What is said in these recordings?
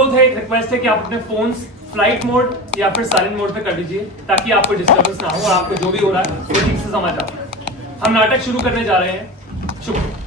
एक रिक्वेस्ट है कि आप अपने फोन्स फ्लाइट मोड या फिर साइलेंट मोड पे कर लीजिए ताकि आपको डिस्टर्बेंस ना हो और आपको जो भी हो रहा है वो ठीक से समझ आओ। हम नाटक शुरू करने जा रहे हैं। शुक्रिया।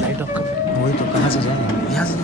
लाइट ऑफ कर। वही तो कहाँ से जाए? यहाँ से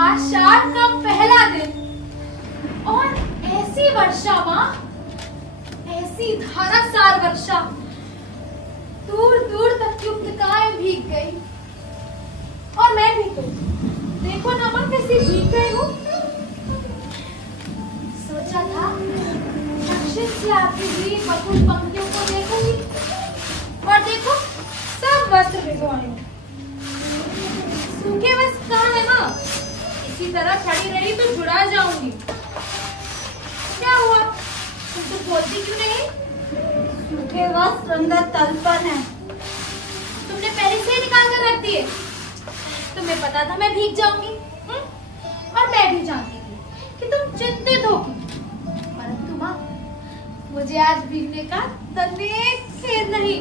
आषाढ़ का पहला दिन और ऐसी वर्षा माँ, ऐसी धारासार वर्षा, दूर दूर तक की उपतिकाएं भीग गई और मैं भी तो देखो ना माँ कैसी भीग गई हूँ। सोचा था दक्षिण से आती हुई बकुल पंक्तियों को देखूंगी, और देखो सब वस्त्र भिगोए हूँ। सूखे वस्त्र कहाँ है माँ? इसी तरह खड़ी रही तो जुड़ा जाऊंगी। क्या हुआ, तुम तो बोलती क्यों नहीं? सूखे वस्त्र अंदर तलपन है। तुमने पहले से ही निकाल कर रख दिए। तुम्हें पता था मैं भीग जाऊंगी, और मैं भी जानती थी कि तुम चिंतित होगी, परंतु माँ मुझे आज भीगने का तनिक खेद नहीं।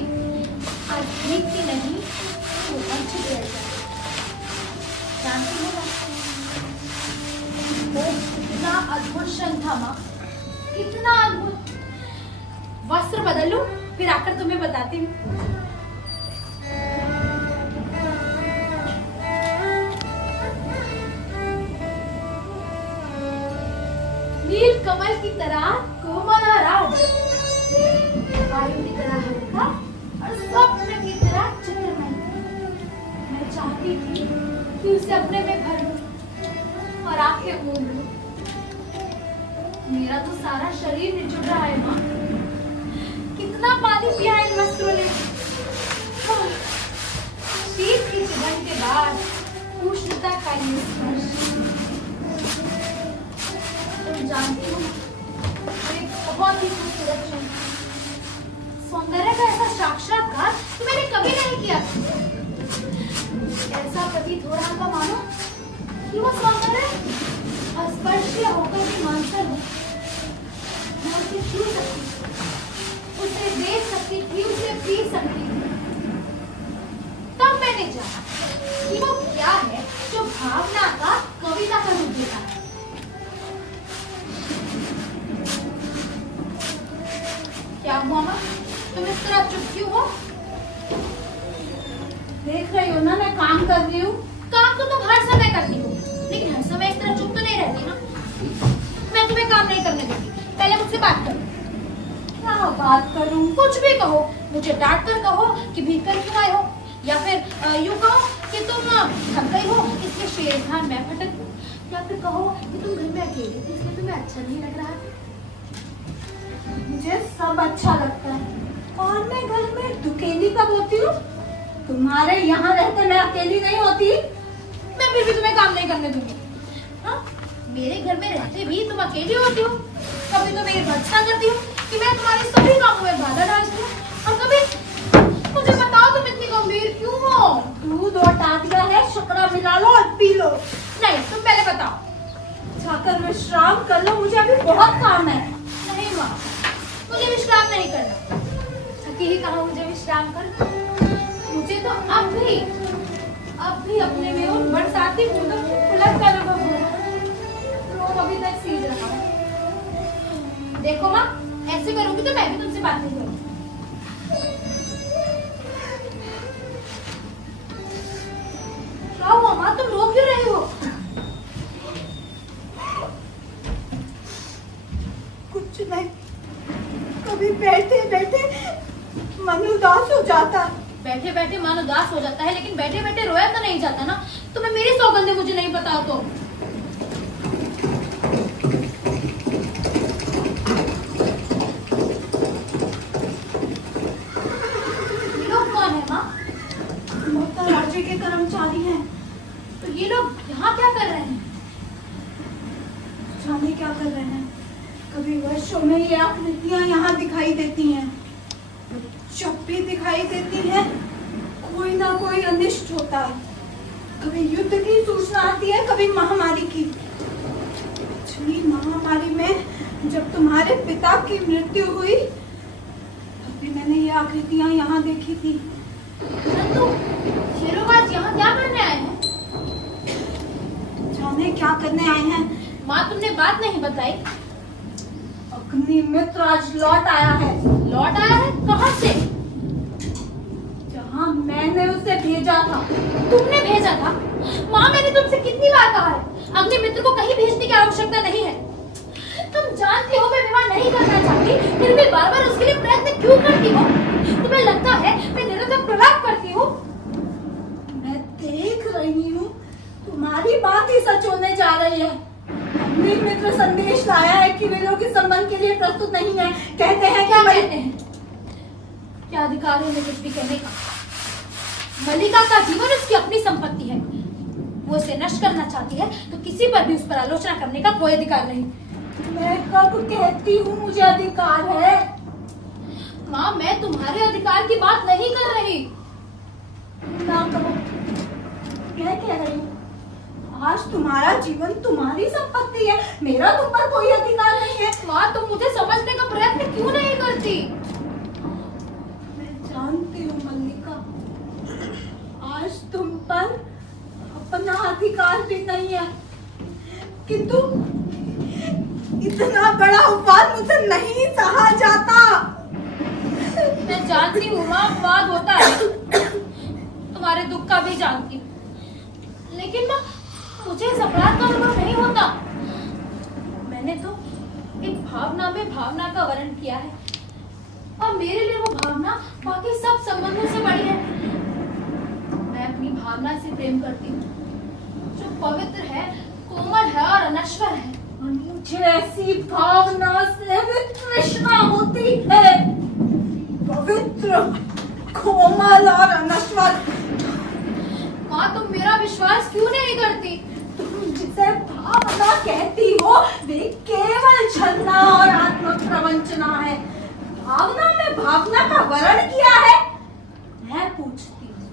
आज भीगती नहीं तो वंचित रह जाए। जानती हो वो कितना अद्भुत क्षण था माँ, कितना अद्भुत। वस्त्र बदल लूं फिर आकर तुम्हें बताती हूँ। नील कमल की तरह कोमल और राज, वायु की तरह हल्का और स्वप्न की तरह चित्रमय। मैं चाहती थी कि उसे अपने में भर लूं और आंखें मूंद लूं। मेरा तो सारा शरीर निचुड़ रहा है माँ। कितना पानी पिया इन वस्त्रों ने। शीत की चुभन के बाद उष्णता का ये स्पर्श। तुम जानती हो एक बहुत ही खूबसूरत क्षण, सौंदर्य का ऐसा साक्षात्कार तो मैंने कभी नहीं किया। ऐसा प्रतीत हो रहा था मानो कि वो सौंदर्य स्पर्शीय होकर भी मानसर हो। मैं उसे छू सकती थी, उसे देख सकती थी, उसे पी सकती थी। तब मैंने जाना कि वो क्या है जो भावना का कविता का रूप देता है। क्या हुआ माँ, तुम इस तरह चुप क्यों हो? देख रही हो ना मैं काम कर रही हूँ। काम तो तुम हर समय करती हो, लेकिन हर समय इस तरह चुप तो नहीं रहती ना। मैं तुम्हें काम नहीं करने दूंगी, पहले मुझसे बात करो। क्या बात करूँ? कुछ भी कहो, मुझे डांट कर कहो कि भीग कर क्यों आए हो, या फिर यूँ कहो कि तुम थक गई हो इसलिए शेरखान मैं भटक दूं, या फिर कहो कि तुम घर में अकेले थे इसलिए तुम्हें अच्छा नहीं लग रहा। मुझे सब अच्छा लगता है, और मैं घर में दुकेली कब होती हूँ? तुम्हारे यहाँ रहकर मैं अकेली नहीं होती। मैं फिर भी तुम्हें काम नहीं करने दूंगी। हाँ, मेरे घर में रहते भी तुम अकेली होती हो। कभी तो मेरी भर्त्सना करती हो कि मैं तुम्हारे सभी कामों में बाधा डालती हूँ, और कभी मुझे बताओ तुम इतनी गंभीर क्यों हो? दूध और टाटिया है, शकरा मिला लो और पी लो। नहीं, तुम पहले बताओ। जाकर विश्राम कर लो, मुझे अभी बहुत काम है। नहीं माँ, मुझे विश्राम नहीं करना। थकी ही कहा मुझे विश्राम कर। मुझे तो अब भी अपने में उन बरसाती बूंदों की खुलक का अनुभव हो रहा है। रोग अभी तक सीज रहा है। देखो माँ, ऐसे करूंगी तो मैं भी तुमसे बात नहीं करूंगी। क्या हुआ माँ, तुम रो क्यों रही हो? कुछ नहीं, कभी बैठे बैठे मन उदास हो जाता है। बैठे बैठे मन उदास हो जाता है, लेकिन बैठे बैठे रोया तो नहीं जाता ना। तुम्हें मेरी सौगंध मुझे नहीं बताओ तो। ये लोग कौन है माँ? मोहता राज्य के कर्मचारी हैं। तो ये लोग यहाँ क्या कर रहे हैं? जाने क्या कर रहे हैं। कभी वर्षों में ये आकृतियां यहाँ दिखाई देती हैं, जब भी दिखाई देती है कोई ना कोई अनिष्ट होता है। कभी युद्ध की सूचना आती है, कभी महामारी की। पिछली महामारी में जब तुम्हारे पिता की मृत्यु हुई तब भी मैंने ये आकृतियां यहाँ देखी थी। परंतु ये लोग आज यहाँ क्या करने आए हैं? जाने क्या करने आए हैं। माँ, तुमने बात नहीं बताई। अग्निमित्र आज लौट आया है। लौट आया है? कहाँ से? जहाँ मैंने उसे भेजा था। तुमने भेजा था? माँ, मैंने तुमसे कितनी बार कहा है अग्निमित्र को कहीं भेजने की आवश्यकता नहीं है। तुम जानती हो मैं विवाह नहीं करना चाहती, फिर भी बार बार उसके लिए प्रयत्न क्यों करती हो? तुम्हें लगता है मैं निरंतर प्रलाप करती हूँ? मैं देख रही हूँ तुम तुम्हारी बात ही सच होने जा रही है। अग्नि मित्र संदेश लाया है कि वे लोग इस संबंध के लिए प्रस्तुत नहीं है। कहते हैं क्या कि कहते हैं? क्या अधिकार है उन्हें कुछ भी कहने का? मल्लिका का जीवन उसकी अपनी संपत्ति है। वो इसे नष्ट करना चाहती है तो किसी पर भी उस पर आलोचना करने का कोई अधिकार नहीं। मैं कब कहती हूँ मुझे अधिकार है? माँ, मैं तुम्हारे अधिकार की बात नहीं कर रही। ना कहो, मैं कह रही हूँ आज तुम्हारा जीवन तुम्हारी संपत्ति है, मेरा तुम पर कोई अधिकार नहीं है। माँ, तुम मुझे समझने का प्रयत्न क्यों नहीं करती? मैं जानती हूँ मल्लिका, आज तुम पर अपना अधिकार भी नहीं है, किंतु इतना बड़ा उपवाद मुझसे नहीं सहा जाता। मैं जानती हूँ माँ, अपवाद होता है, तुम्हारे दुख का भी जानती हूँ, लेकिन माँ मुझे इस अपराध का अनुभव नहीं होता। मैंने तो एक भावना में भावना का वर्णन किया है और मेरे लिए वो भावना बाकी सब संबंधों से बड़ी है। मैं अपनी भावना से प्रेम करती हूँ जो पवित्र है, कोमल है और अनश्वर है। और मुझे ऐसी भावना से भी तृष्णा होती है, पवित्र, कोमल और अनश्वर। माँ, तुम मेरा विश्वास क्यों नहीं करती? तुम जिसे भावना कहती हो वे केवल छलना और आत्म प्रवंचना है। भावना में भावना का वर्णन किया है। मैं पूछती हूँ,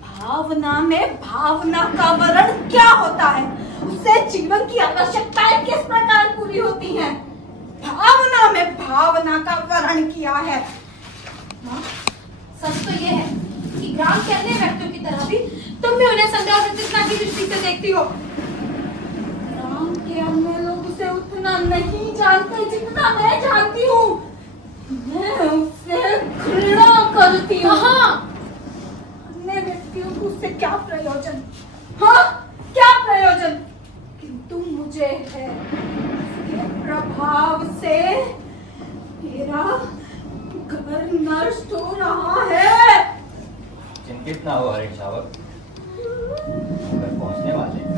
भावना में भावना का वर्णन क्या होता है? उससे जीवन की आवश्यकताएं किस प्रकार पूरी होती हैं? भावना में भावना का वर्णन किया है। माँ, सच तो ये है कि ग्राम के अन्य व्यक्तियों की तरह भी तुम भी उन्हें संदेह और वितृष्णा की दृष्टि से देखती हो। ग्राम के अन्य लोग उसे उतना नहीं जानते जितना मैं जानती हूँ। मैं उससे घृणा करती हूँ। हाँ, अन्य व्यक्तियों को उससे क्या प्रयोजन? हाँ, क्या प्रयोजन? किंतु मुझे है, उसके प्रभाव से मेरा घर नष्ट हो रहा है। चिंतित ना हो हरीश शावक, घर पहुंचने वाले हैं।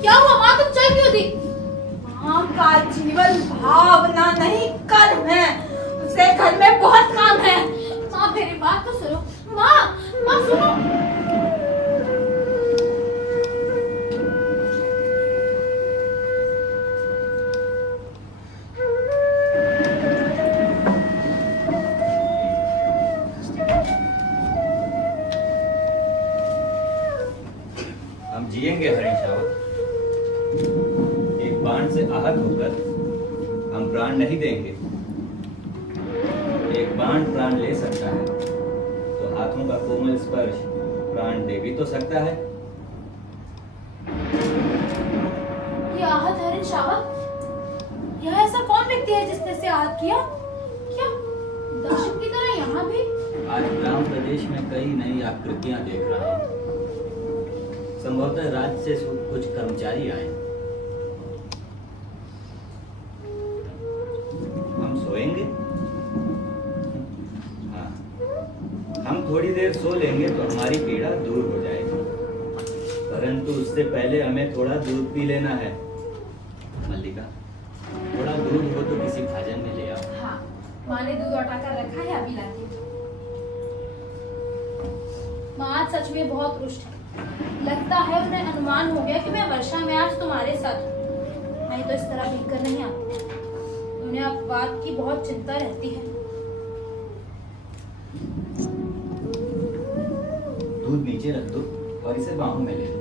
क्या हुआ माँ, तुम चल क्यों दी? माँ का जीवन भावना नहीं कर्म है, उसे घर में बहुत काम है। माँ, मेरी बात तो सुनो। माँ, माँ सुनो। हम जिएंगे हरीश शावक, एक बाण से आहत होकर हम प्राण नहीं देंगे। एक बाण प्राण ले सकता है तो हाथों का कोमल स्पर्श प्राण दे भी तो सकता है। ये आहत हरिण शावक, यह ऐसा कौन व्यक्ति है जिसने इसे आहत किया? क्या दर्शक की तरह यहाँ भी? आज ग्राम प्रदेश में कई नई आकृतियां देख रहा हूँ। संभवतः राज्य से कुछ कर्मचारी आए। हम सोएंगे? हाँ, हम थोड़ी देर सो लेंगे तो हमारी पीड़ा दूर हो जाएगी, परंतु उससे पहले हमें थोड़ा दूध पी लेना है। मल्लिका, थोड़ा दूध हो तो किसी भाजन में ले आओ। हाँ, माँ ने दूध औटा कर रखा है, अभी लाती हूँ। माँ आज सच में बहुत रुष्ट है। लगता है उन्हें अनुमान हो गया कि मैं वर्षा में आज तुम्हारे साथ हूँ। नहीं तो इस तरह भीग कर नहीं आती। उन्हें अपवाद की बहुत चिंता रहती है। दूध नीचे रख दो और इसे बाहों में ले लो।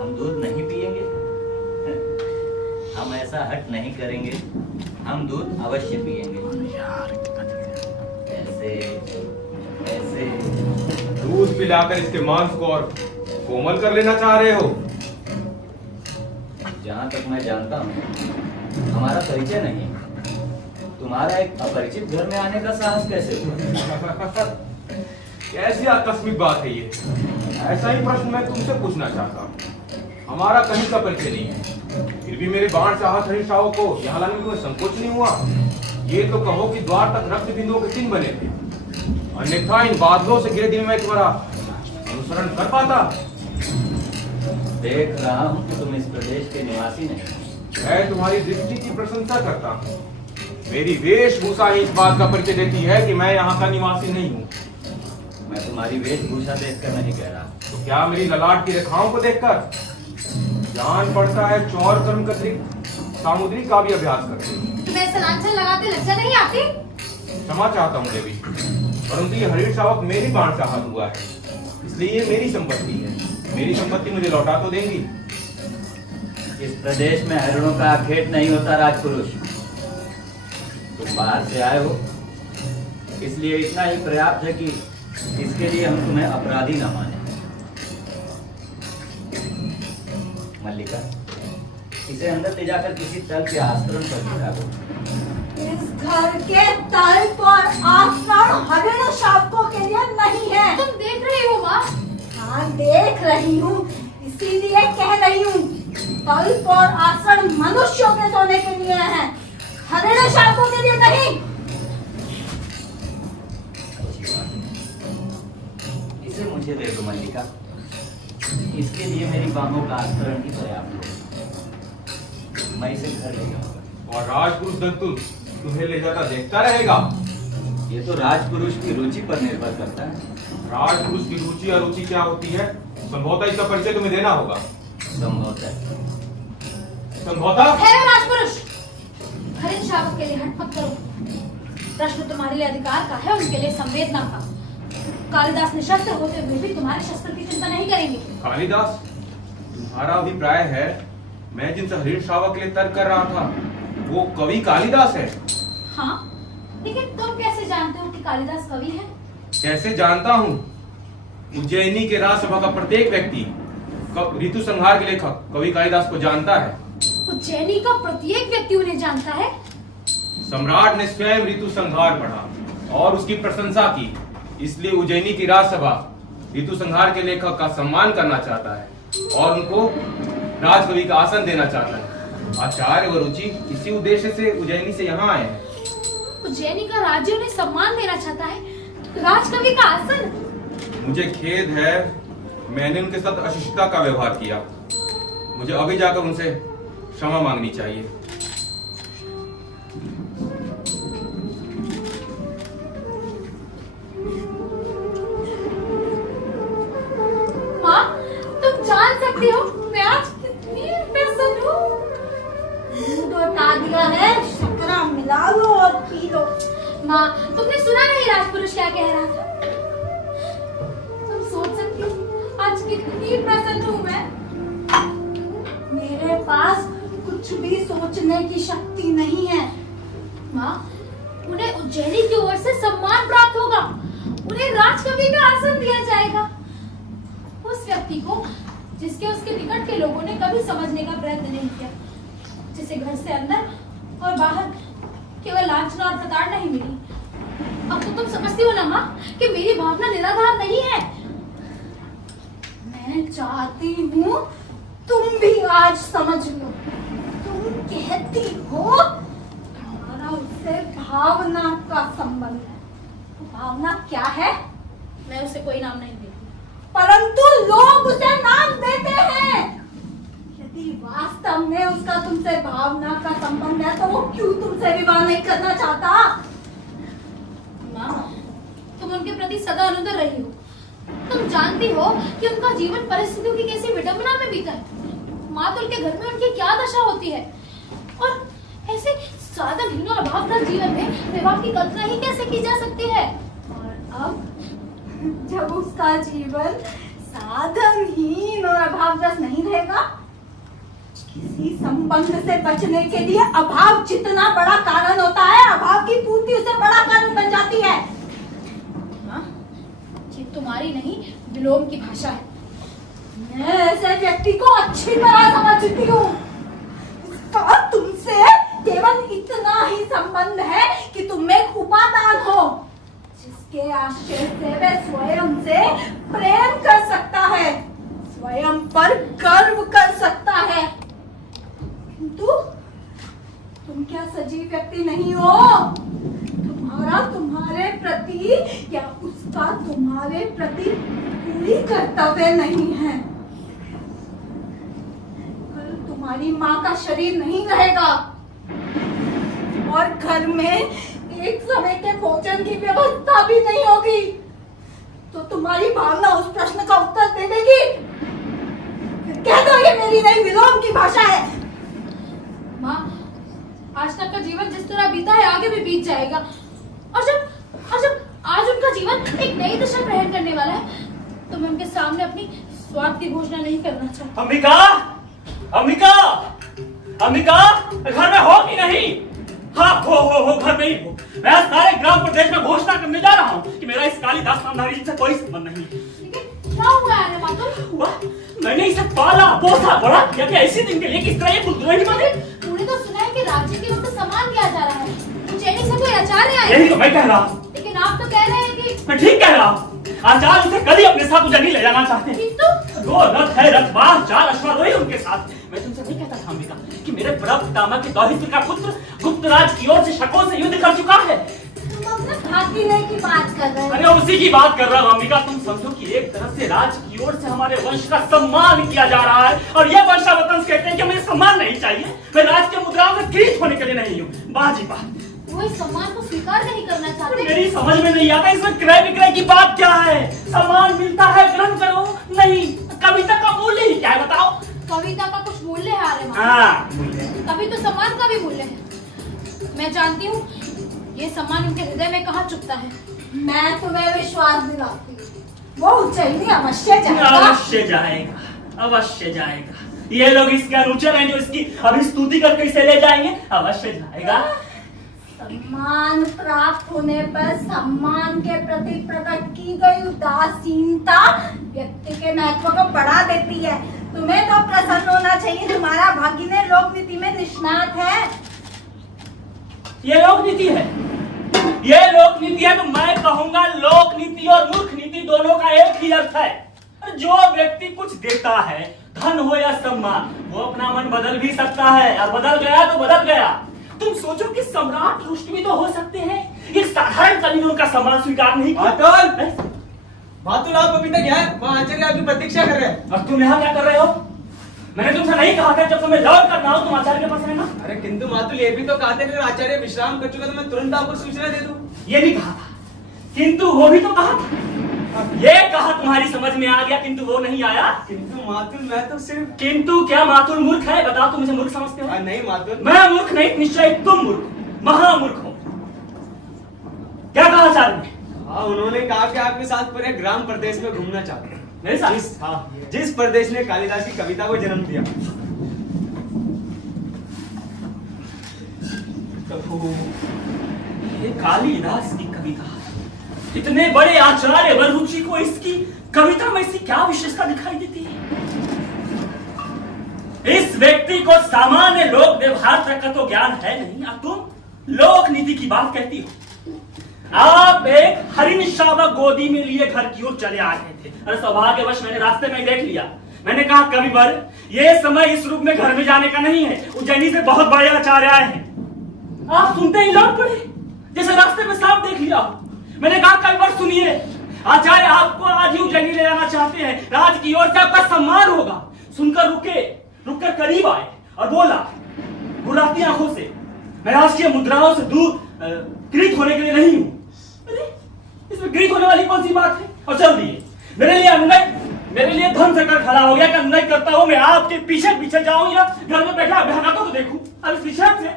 हम दूध नहीं पिएंगे? हम ऐसा हट नहीं करेंगे, हम दूध अवश्य पिएंगे। ऐसे ऐसे दूध पिलाकर इसके मांस को और कोमल कर लेना चाह रहे हो? जहां तक मैं जानता हूँ हमारा परिचय नहीं। तुम्हारा एक अपरिचित घर में आने का साहस कैसे हुआ? कैसी आकस्मिक बात है ये? ऐसा ही प्रश्न मैं तुमसे पूछना चाहता हूँ। हमारा कहीं का परिचय नहीं है, फिर भी मेरे बाण चाहत हरीश शावक को यहाँ लाने में कोई संकोच नहीं हुआ। ये तो कहो कि द्वार तक रक्त बिंदुओं के चिन्ह बने थे, अन्यथा इन बादलों से घिरे दिन में तुम्हारा अनुसरण कर पाता। देख रहा हूँ कि तुम इस प्रदेश के निवासी नहीं। मैं तुम्हारी दृष्टि की प्रशंसा करता हूँ। मेरी वेशभूषा ही इस बात का परिचय देती है कि मैं यहाँ का निवासी नहीं हूँ। मैं तुम्हारी वेशभूषा देखकर नहीं कह रहा। तो क्या मेरी ललाट की रेखाओं को देखकर जान पड़ता है चौर कर्म का सामुद्री का भी अभ्यास करते हो। तुम्हें सलांचल लगाते लज्जा नहीं आती? क्षमा चाहता हूँ देवी, परंतु ये हरीश शावक मेरी बाण का हाथ हुआ है, इसलिए ये मेरी संपत्ति है। मेरी संपत्ति मुझे लौटा तो देंगी। इस प्रदेश में हरिणों का आखेट नहीं होता राजपुरुष। तुम बाहर से आए हो, इसलिए इतना ही पर्याप्त है कि इसके लिए हम तुम्हें अपराधी न माने। मल्लिका, इसे अंदर ले जाकर किसी तल के आश्रम पर गिरा दो। इस घर के तल पर आश्रम हरिण शावकों के लिए नहीं है। तुम देख रही हो माँ? हाँ, देख रही हूँ, इसीलिए कह रही हूँ। तल पर आश्रम मनुष्यों के सोने के लिए है, हरिण शावकों के लिए नहीं। इसे मुझे दे दो मल्लिका, इसके लिए मेरी बाहों का आस्तरण ही पर्याप्त है। मैं इसे घर ले जाऊंगा। और राजपुरुष दंतुल तुम्हें ले जाता देखता रहेगा। ये तो राजपुरुष की रुचि पर निर्भर करता है। राजपुरुष की रुचि अरुचि क्या होती है, संभवतः इसका परिचय तुम्हें देना होगा। संभवतः है राजपुरुष, हरिण शावक के लिए हट मत करो। प्रश्न तुम्हारे लिए अधिकार का है, उनके लिए संवेदना का। कालिदास निशस्त्र होते हुए भी तुम्हारे शस्त्र की चिंता नहीं करेंगे। कालिदास, तुम्हारा अभिप्राय है मैं जिनसे हरीश शावक के लिए तर्क कर रहा था वो कवि कालिदास है? हाँ, लेकिन तुम कैसे जानते हो कि कालिदास कवि है? कैसे जानता हूँ? उज्जैनी के राजसभा का प्रत्येक व्यक्ति ऋतु संहार के लेखक कवि कालिदास को जानता है। उज्जैनी का प्रत्येक व्यक्ति उन्हें जानता है? सम्राट ने स्वयं ऋतु संहार पढ़ा और उसकी प्रशंसा की, इसलिए उज्जैनी की राजसभा ऋतु संहार के लेखक का सम्मान करना चाहता है और उनको राजकवि का आसन देना चाहता है। आचार्य व रुचि इसी उद्देश्य से उज्जैनी से यहाँ आए हैं। उज्जैनी का राज्य उन्हें सम्मान देना चाहता है, राजकवि का आसन? मुझे खेद है, मैंने उनके साथ अशिष्टता का व्यवहार किया। मुझे अभी जाकर उनसे क्षमा मांगनी चाहिए। माँ, तुम जान सकती हो मैं आज कितनी प्रसन्न हूँ। दूध और तादिया है, शक्करा मिला लो और पी लो। माँ, तुमने सुना नहीं राजपुरुष क्या कह रहा था? तुम सोच सकती हो आज कितनी प्रसन्न हूँ मैं। मेरे पास कुछ भी सोचने की शक्ति नहीं है। माँ, उन्हें उज्जैनी की ओर से सम्मान प्राप्त होगा, उन्हें राजकवि का आसन दिया जाएगा। उस व्यक्ति को जिसके उसके निकट के लोगों ने कभी समझने का प्रयत्न नहीं किया, जिसे घर से अंदर और बाहर केवल लांछना और प्रताड़ना नहीं मिली। अब तो तुम समझती हो ना माँ कि मेरी भावना निराधार नहीं है। मैं चाहती हूँ तुम भी आज समझ लो। तुम कहती हो हमारा उससे भावना का संबंध है। भावना क्या है? मैं उसे कोई नाम नहीं देती। परंतु लोग उसे नाम देते हैं। यदि वास्तव में उसका तुमसे भावना का संबंध है तो वो क्यों तुमसे विवाह नहीं करना चाहता? माँ, तुम उनके प्रति सदा अनुदर रही हो। तुम जानती हो कि उनका जीवन परिस्थितियों की कैसी विडंबना में बीता है। माँ, तो उनके घर में उनकी क्या दशा होती है, और ऐसे साधाहीन और अभावग्रस्त जीवन में विवाह की कल्पना ही कैसे की जा सकती है? और अब जब उसका जीवन साधनहीन और अभावग्रस्त नहीं रहेगा, किसी संबंध से बचने के लिए अभाव जितना बड़ा कारण होता है, अभाव की पूर्ति उससे बड़ा कारण बन जाती है। हाँ, ये तुम्हारी नहीं विलोम की भाषा है। मैं ऐसे व्यक्ति को अच्छी तरह समझती हूँ। इसका तुमसे केवल इतना ही संबंध है कि तुम एक उपादान हो, जिसके आश्रय से वह स्वयं से प्रेम कर सकता है, स्वयं पर गर्व कर सकता है। तुम क्या सजीव व्यक्ति नहीं हो? तुम्हारा तुम्हारे प्रति या उसका तुम्हारे प्रति कोई कर्तव्य नहीं है। कल तुम्हारी माँ का शरीर नहीं रहेगा और घर में एक समय के भोजन की व्यवस्था भी नहीं होगी, तो तुम्हारी भावना उस प्रश्न का उत्तर दे देगी? फिर कह दो ये मेरी नई विलोम की भाषा है। माँ, आज तक का जीवन जिस तरह बीता है आगे भी बीत जाएगा, और जब आज उनका जीवन एक नई दिशा ग्रहण करने वाला है, तो मैं उनके सामने अपनी स्वार्थ की घोषणा नहीं करना चाहती। अंबिका, अंबिका, अंबिका, घर में हो कि नहीं? हाँ, हो घर में ही हो। मैं सारे ग्राम प्रदेश में घोषणा करने जा रहा हूँ कि मेरा इस कालिदास नामधारी से कोई संबंध नहीं है। लेकिन क्या हुआ है मातुल? हुआ? मैंने इसे पाला पोसा बड़ा किया कि ऐसे दिन के लिए किस तरह ये बुलबुलें बने। तूने तो सुना है कि राज्य की ओर से सम्मान दिया जा रहा है, उज्जैनी से कोई आचार्य आए। यही तो मैं कह रहा हूँ। लेकिन आप तो कह रहे हैं कि मैं ठीक कह रहा हूँ। आचार्य उसे कभी अपने साथ उज्जैनी ले जाना चाहते हैं। किंतु दो रथ है, रथवाह 4 अश्वारोही उनके साथ। मैं तुमसे नहीं कहता था अंबिका कि मेरे प्रपितामह के दौहित्र का पुत्र गुप्तराज की ओर से शकों से युद्ध कर चुका है। तुम अपने भागीने की बात कर रहे अरे हो। उसी की बात कर रहा हूँ अंबिका। तुम समझो कि एक तरफ से राज की ओर से हमारे वंश का सम्मान किया जा रहा है, और यह वंशावतंस कहते हैं कि मुझे सम्मान नहीं चाहिए। मैं राज के मुद्राओं में किरीट होने के लिए नहीं हूँ। बाजी बात वो इस सम्मान को स्वीकार नहीं करना चाहते। मेरी समझ में नहीं आता इसमें क्रय विक्रय की बात क्या है? सम्मान मिलता है, ग्रहण करो। नहीं, कविता का मूल्य ही क्या है बताओ? कविता का कुछ मूल्य है आर्य माँ। हाँ, तभी तो सम्मान का भी मूल्य है। मैं जानती हूँ ये सम्मान उनके हृदय में कहाँ चुभता है। मैं तुम्हें विश्वास दिलाती हूँ, वो उज्जैनी अवश्य जाएगा। अवश्य जाएगा, अवश्य जाएगा। ये लोग इसके अनुचर हैं जो इसकी अभिस्तुति करके इसे ले जाएंगे। अवश्य जाएगा। सम्मान प्राप्त होने पर सम्मान के प्रति प्रकट की गई उदासीनता व्यक्ति के महत्व को बढ़ा देती है। तुम्हें तो प्रसन्न होना चाहिए, तुम्हारा भागिने लोक नीति में निष्णात है। ये लोक नीति है, ये लोक नीति है। तो मैं कहूंगा लोक नीति और मूर्ख नीति दोनों का एक ही अर्थ है। जो व्यक्ति कुछ देता है, धन हो या सम्मान, वो अपना मन बदल भी सकता है, और बदल गया तो बदल गया। तुम सोचो कि सम्राट रुष्ट भी तो हो सकते हैं। एक साधारण कवि ने उनका सम्मान स्वीकार नहीं किया। मातुल आप अभी तक यहाँ वहाँ आचार्य आपकी प्रतीक्षा कर रहे हैं। और तुम यहाँ क्या कर रहे हो? मैंने तुमसे नहीं कहा था जब तुम्हें लौट करना हो तुम आचार्य के पास रहना? अरे किंतु मातुल ये भी तो कहा था कि अगर आचार्य विश्राम कर चुका तो मैं तुरंत आपको सूचना दे दूं। ये भी कहा था, किंतु वो भी तो कहा था। ये कहा तुम्हारी समझ में आ गया, किंतु वो नहीं आया। किंतु मातुल मैं तो सिर्फ किंतु क्या मातुल मूर्ख है? बताओ, तुम मुझे मूर्ख समझते हो? नहीं मातुल मैं मूर्ख नहीं, निश्चय तुम मूर्ख, महामूर्ख हो। क्या कहा आचार्य ने? हाँ उन्होंने कहा कि आपके साथ पूरे ग्राम प्रदेश में घूमना चाहते हैं। मेरे साथ? जिस प्रदेश ने कालिदास की कविता को जन्म दिया। प्रभु, ये कालिदास की कविता, इतने बड़े आचार्य वररुचि को इसकी कविता में इसकी क्या विशेषता दिखाई देती है? इस व्यक्ति को सामान्य लोक व्यवहार तक का तो ज्ञान है नहीं, अब तुम लोक नीति की बात कहती हो। आप एक हरिण शावक गोदी में लिए घर की ओर चले आ रहे थे। अरे सौभाग्यवश मैंने रास्ते में देख लिया। मैंने कहा कविवर, ये समय इस रूप में घर में जाने का नहीं है। उज्जैनी से बहुत बड़े आचार्य आए हैं। आप सुनते ही लौट पड़े, जैसे रास्ते में सांप देख लिया। मैंने कहा कविवर सुनिए, आचार्य आपको आज ही उज्जैनी ले जाना चाहते हैं। राज की ओर से आपका सम्मान होगा। सुनकर रुककर करीब आए और बोला गुलाबी आंखों से, मैं राष्ट्रीय मुद्राओं से दूर कृत होने के लिए नहीं हूं। इसमें ग्रीक होने वाली कौन सी बात है? और चल दिए। मेरे लिए धन से कर खड़ा हो गया कि अन्याय करता हूं मैं आपके पीछे पीछे जाऊं या घर में बैठा अभ्यागतों को देखूं। अब इस विषय से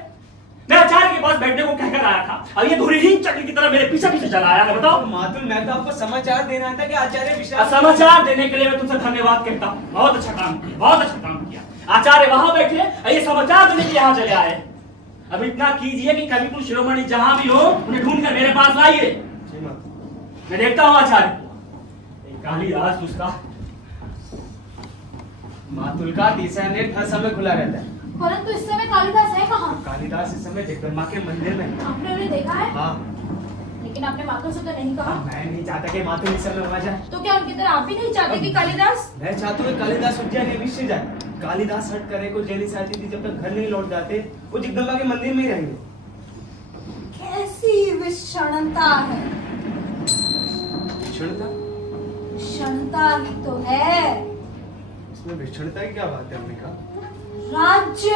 मैं आचार्य के पास बैठने को कहकर आया था, अब ये धुरीहीन चक्र की तरह मेरे पीछे पीछे चला आया है। बताओ मातुल मैं तो आपको समाचार देना था कि आचार्य विश्राम। समाचार देने के लिए मैं तुमसे धन्यवाद कहता हूँ। बहुत अच्छा काम किया, बहुत अच्छा काम किया। आचार्य वहां बैठे, ये समाचार देने के लिए यहाँ चले आए। अब इतना कीजिए कि कविकुल शिरोमणि जहां भी हो उन्हें ढूंढ कर मेरे पास लाइए। मैं देखता हूँ आचार्य को। कालिदास उसका मातुल का तीसरा नेट हर समय खुला रहता है। परंतु इस समय कालिदास है कहाँ? कालिदास इस समय जगदम्बा के मंदिर में। आपने उन्हें देखा है? हाँ। लेकिन आपने मातुल से तो नहीं कहा। मैं नहीं चाहता कि मातुल इस समय वहां जाए। तो क्या उनकी तरह आप भी नहीं चाहते कि कालिदास? मैं चाहता हूँ कालिदास उज्जैन अवश्य जाए। कालिदास हट करे को जेली से आती थी, जब तक घर नहीं लौट जाते वो जगदम्बा के मंदिर में ही रहेंगे। कैसी विषणता है। विषणता? क्षणता ही तो है। इसमें विषणता की क्या बात है अंबिका? राज्य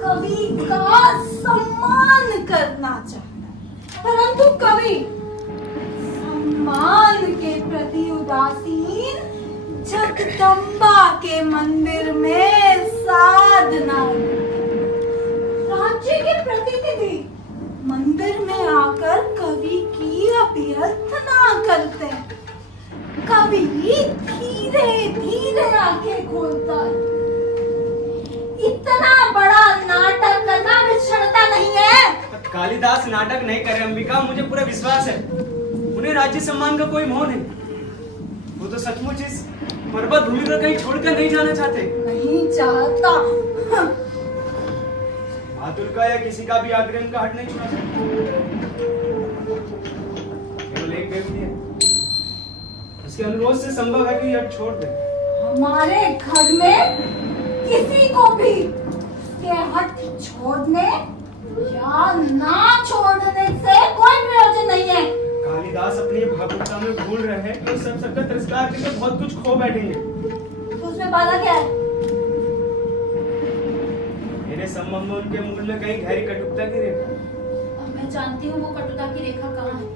कवि का सम्मान करना चाहता है, परंतु कवि सम्मान के प्रति उदासीन जगदम्बा के मंदिर में साधना। राज्य के प्रतिनिधि मंदिर में आकर कवि की अभ्यर्थना करते हैं। कवि धीरे धीरे आंखें खोलता है। इतना बड़ा नाटक करना विषणता नहीं है। कालिदास नाटक नहीं करे अंबिका, मुझे पूरा विश्वास है। उन्हें राज्य सम्मान का कोई मोह नहीं। वो तो सचमुच इस पर्वत भूमि को कहीं छोड़कर नहीं जाना चाहते। नहीं चाहता। मातुल का या किसी का भी आग्रह उनका हट नहीं छुड़ा सकता। केवल एक व्यक्ति है, उसके अनुरोध से संभव है कि हट छोड़ दे। हमारे घर में किसी को भी उसके हट छोड़ने या ना छोड़ने से कोई प्रयोजन नहीं है। कालिदास अपनी भावुकता में भूल रहे हैं कि सब सबका तिरस्कार करके बहुत कुछ खो बैठेंगे। तो उसमें बाधा क्या है? मेरे संबंध में उनके मूल में कहीं गहरी कटुता की रेखा। अब मैं जानती हूँ वो कटुता की रेखा कहाँ है।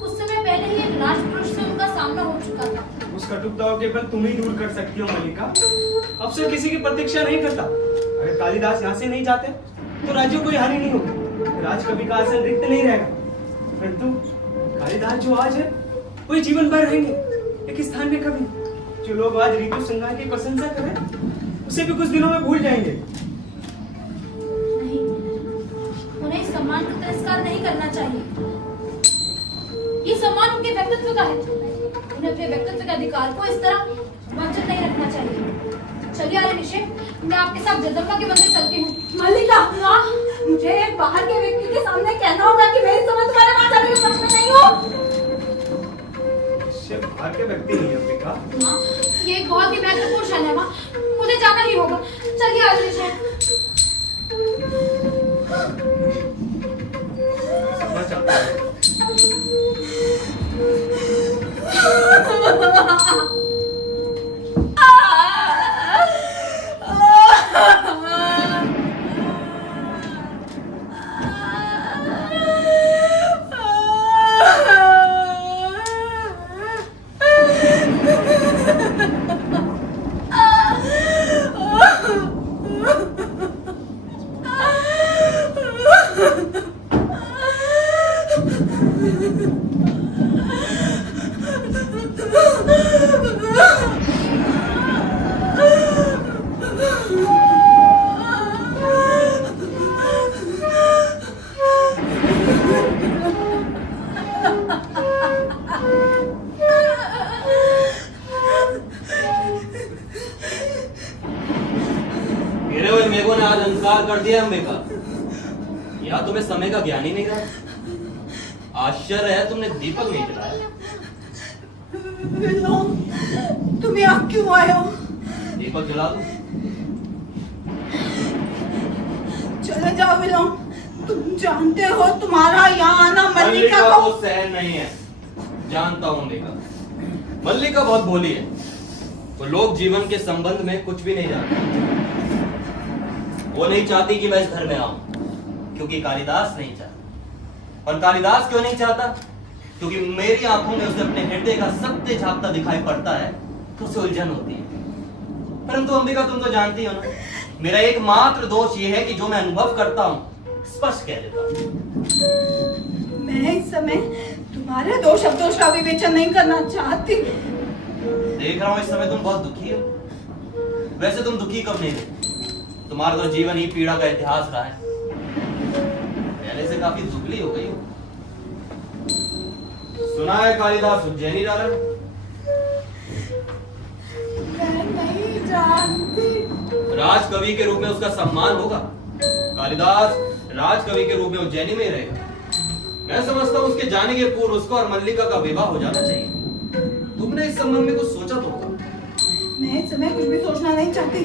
कुछ समय पहले ही एक राजपुरुष से उनका सामना हो चुका था। उस कटुताओं के बल तुम ही दूर कर सकती हो मल्लिका। अब से किसी की प्रतीक्षा नहीं करता। अगर कालिदास यहाँ से नहीं जाते तो राज्य कोई हानि नहीं होगी, राज कवि का आसन रिक्त नहीं रहेगा। परंतु कालिदास जो आज है वही जीवन भर रहेंगे एक स्थान में। कभी जो लोग आज ऋतु संहार की प्रशंसा करें उसे भी कुछ दिनों में भूल जाएंगे। नहीं, उन्हें इस सम्मान का तिरस्कार नहीं करना चाहिए। ये सम्मान उनके व्यक्तित्व का है। उन्हें अपने व्यक्तित्व के अधिकार को इस तरह वंचित नहीं रखना चाहिए। चलिए आर्य ऋषि, मैं आपके साथ जगदम्बा के मंदिर चलती हूँ। मल्लिका, मुझे एक बाहर के व्यक्ति के सामने कहना होगा कि मेरी समझ तुम्हारे वहां जाने के पक्ष में नहीं हो। सिर्फ बाहर के व्यक्ति नहीं अंबिका। माँ, ये एक बहुत ही महत्वपूर्ण क्षण है माँ, मुझे जाना ही होगा। चलिए आर्य ऋषि। समझ आता है। कर दिया अंबिका, या तुम्हें समय का ज्ञान ही नहीं रहा। आश्चर्य है तुमने दीपक नहीं जलाया। तुम यहाँ क्यों आए हो? दीपक जला दो। चले जाओ विलोम। तुम जानते हो तुम्हारा यहाँ आना मल्लिका को सहन नहीं है। जानता हूँ अंबिका, मल्लिका बहुत भोली है। वो लोग जीवन के संबंध में कुछ भी नहीं जानते। वो नहीं चाहती कि मैं इस घर में आऊं, क्योंकि कालिदास नहीं चाहता। और कालिदास क्यों नहीं चाहता? क्योंकि मेरी आंखों में उसे अपने हृदय का सत्य झांकता दिखाई पड़ता है तो उसे उलझन होती है। परंतु अंबिका, तुम तो जानती हो ना, मेरा एकमात्र दोष ये है कि जो मैं अनुभव करता हूं स्पष्ट कह देता हूं। मैं इस समय तुम्हारे दोष अवदोष का विवेचन नहीं करना चाहती। देख रहा हूं इस समय तुम बहुत दुखी हो। वैसे तुम दुखी कब नहीं थे? तुम्हारा तो जीवन ही पीड़ा का इतिहास रहा है। पहले से काफी दुबली हो गई हो। सुना है कालिदास उज्जैनी जा रहा है। मैं नहीं जानती। राजकवि के रूप में उसका सम्मान होगा। कालिदास राजकवि के रूप में उज्जैनी में ही रहेगा। मैं समझता हूँ उसके जाने के पूर्व उसको और मल्लिका का विवाह हो जाना चाहिए। तुमने इस संबंध में कुछ सोचा तो होगा। मैं इस समय कुछ भी सोचना नहीं चाहती।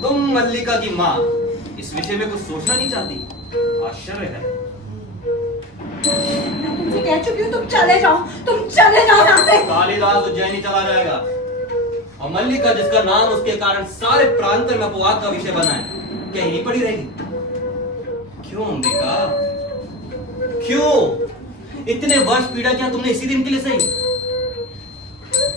तुम मल्लिका की माँ इस विषय में कुछ सोचना नहीं चाहती? आश्चर्य है। मैं तुमसे कह चुकी हूँ, तुम चले जाओ यहाँ से। कालिदास उज्जैनी चला जाएगा और मल्लिका, जिसका नाम उसके कारण सारे प्रांत में अपवाद का विषय बना है, क्या यहीं पड़ी रहेगी? क्यों अंबिका, क्यों? इतने वर्ष पीड़ा क्या तुमने इसी दिन के लिए सही?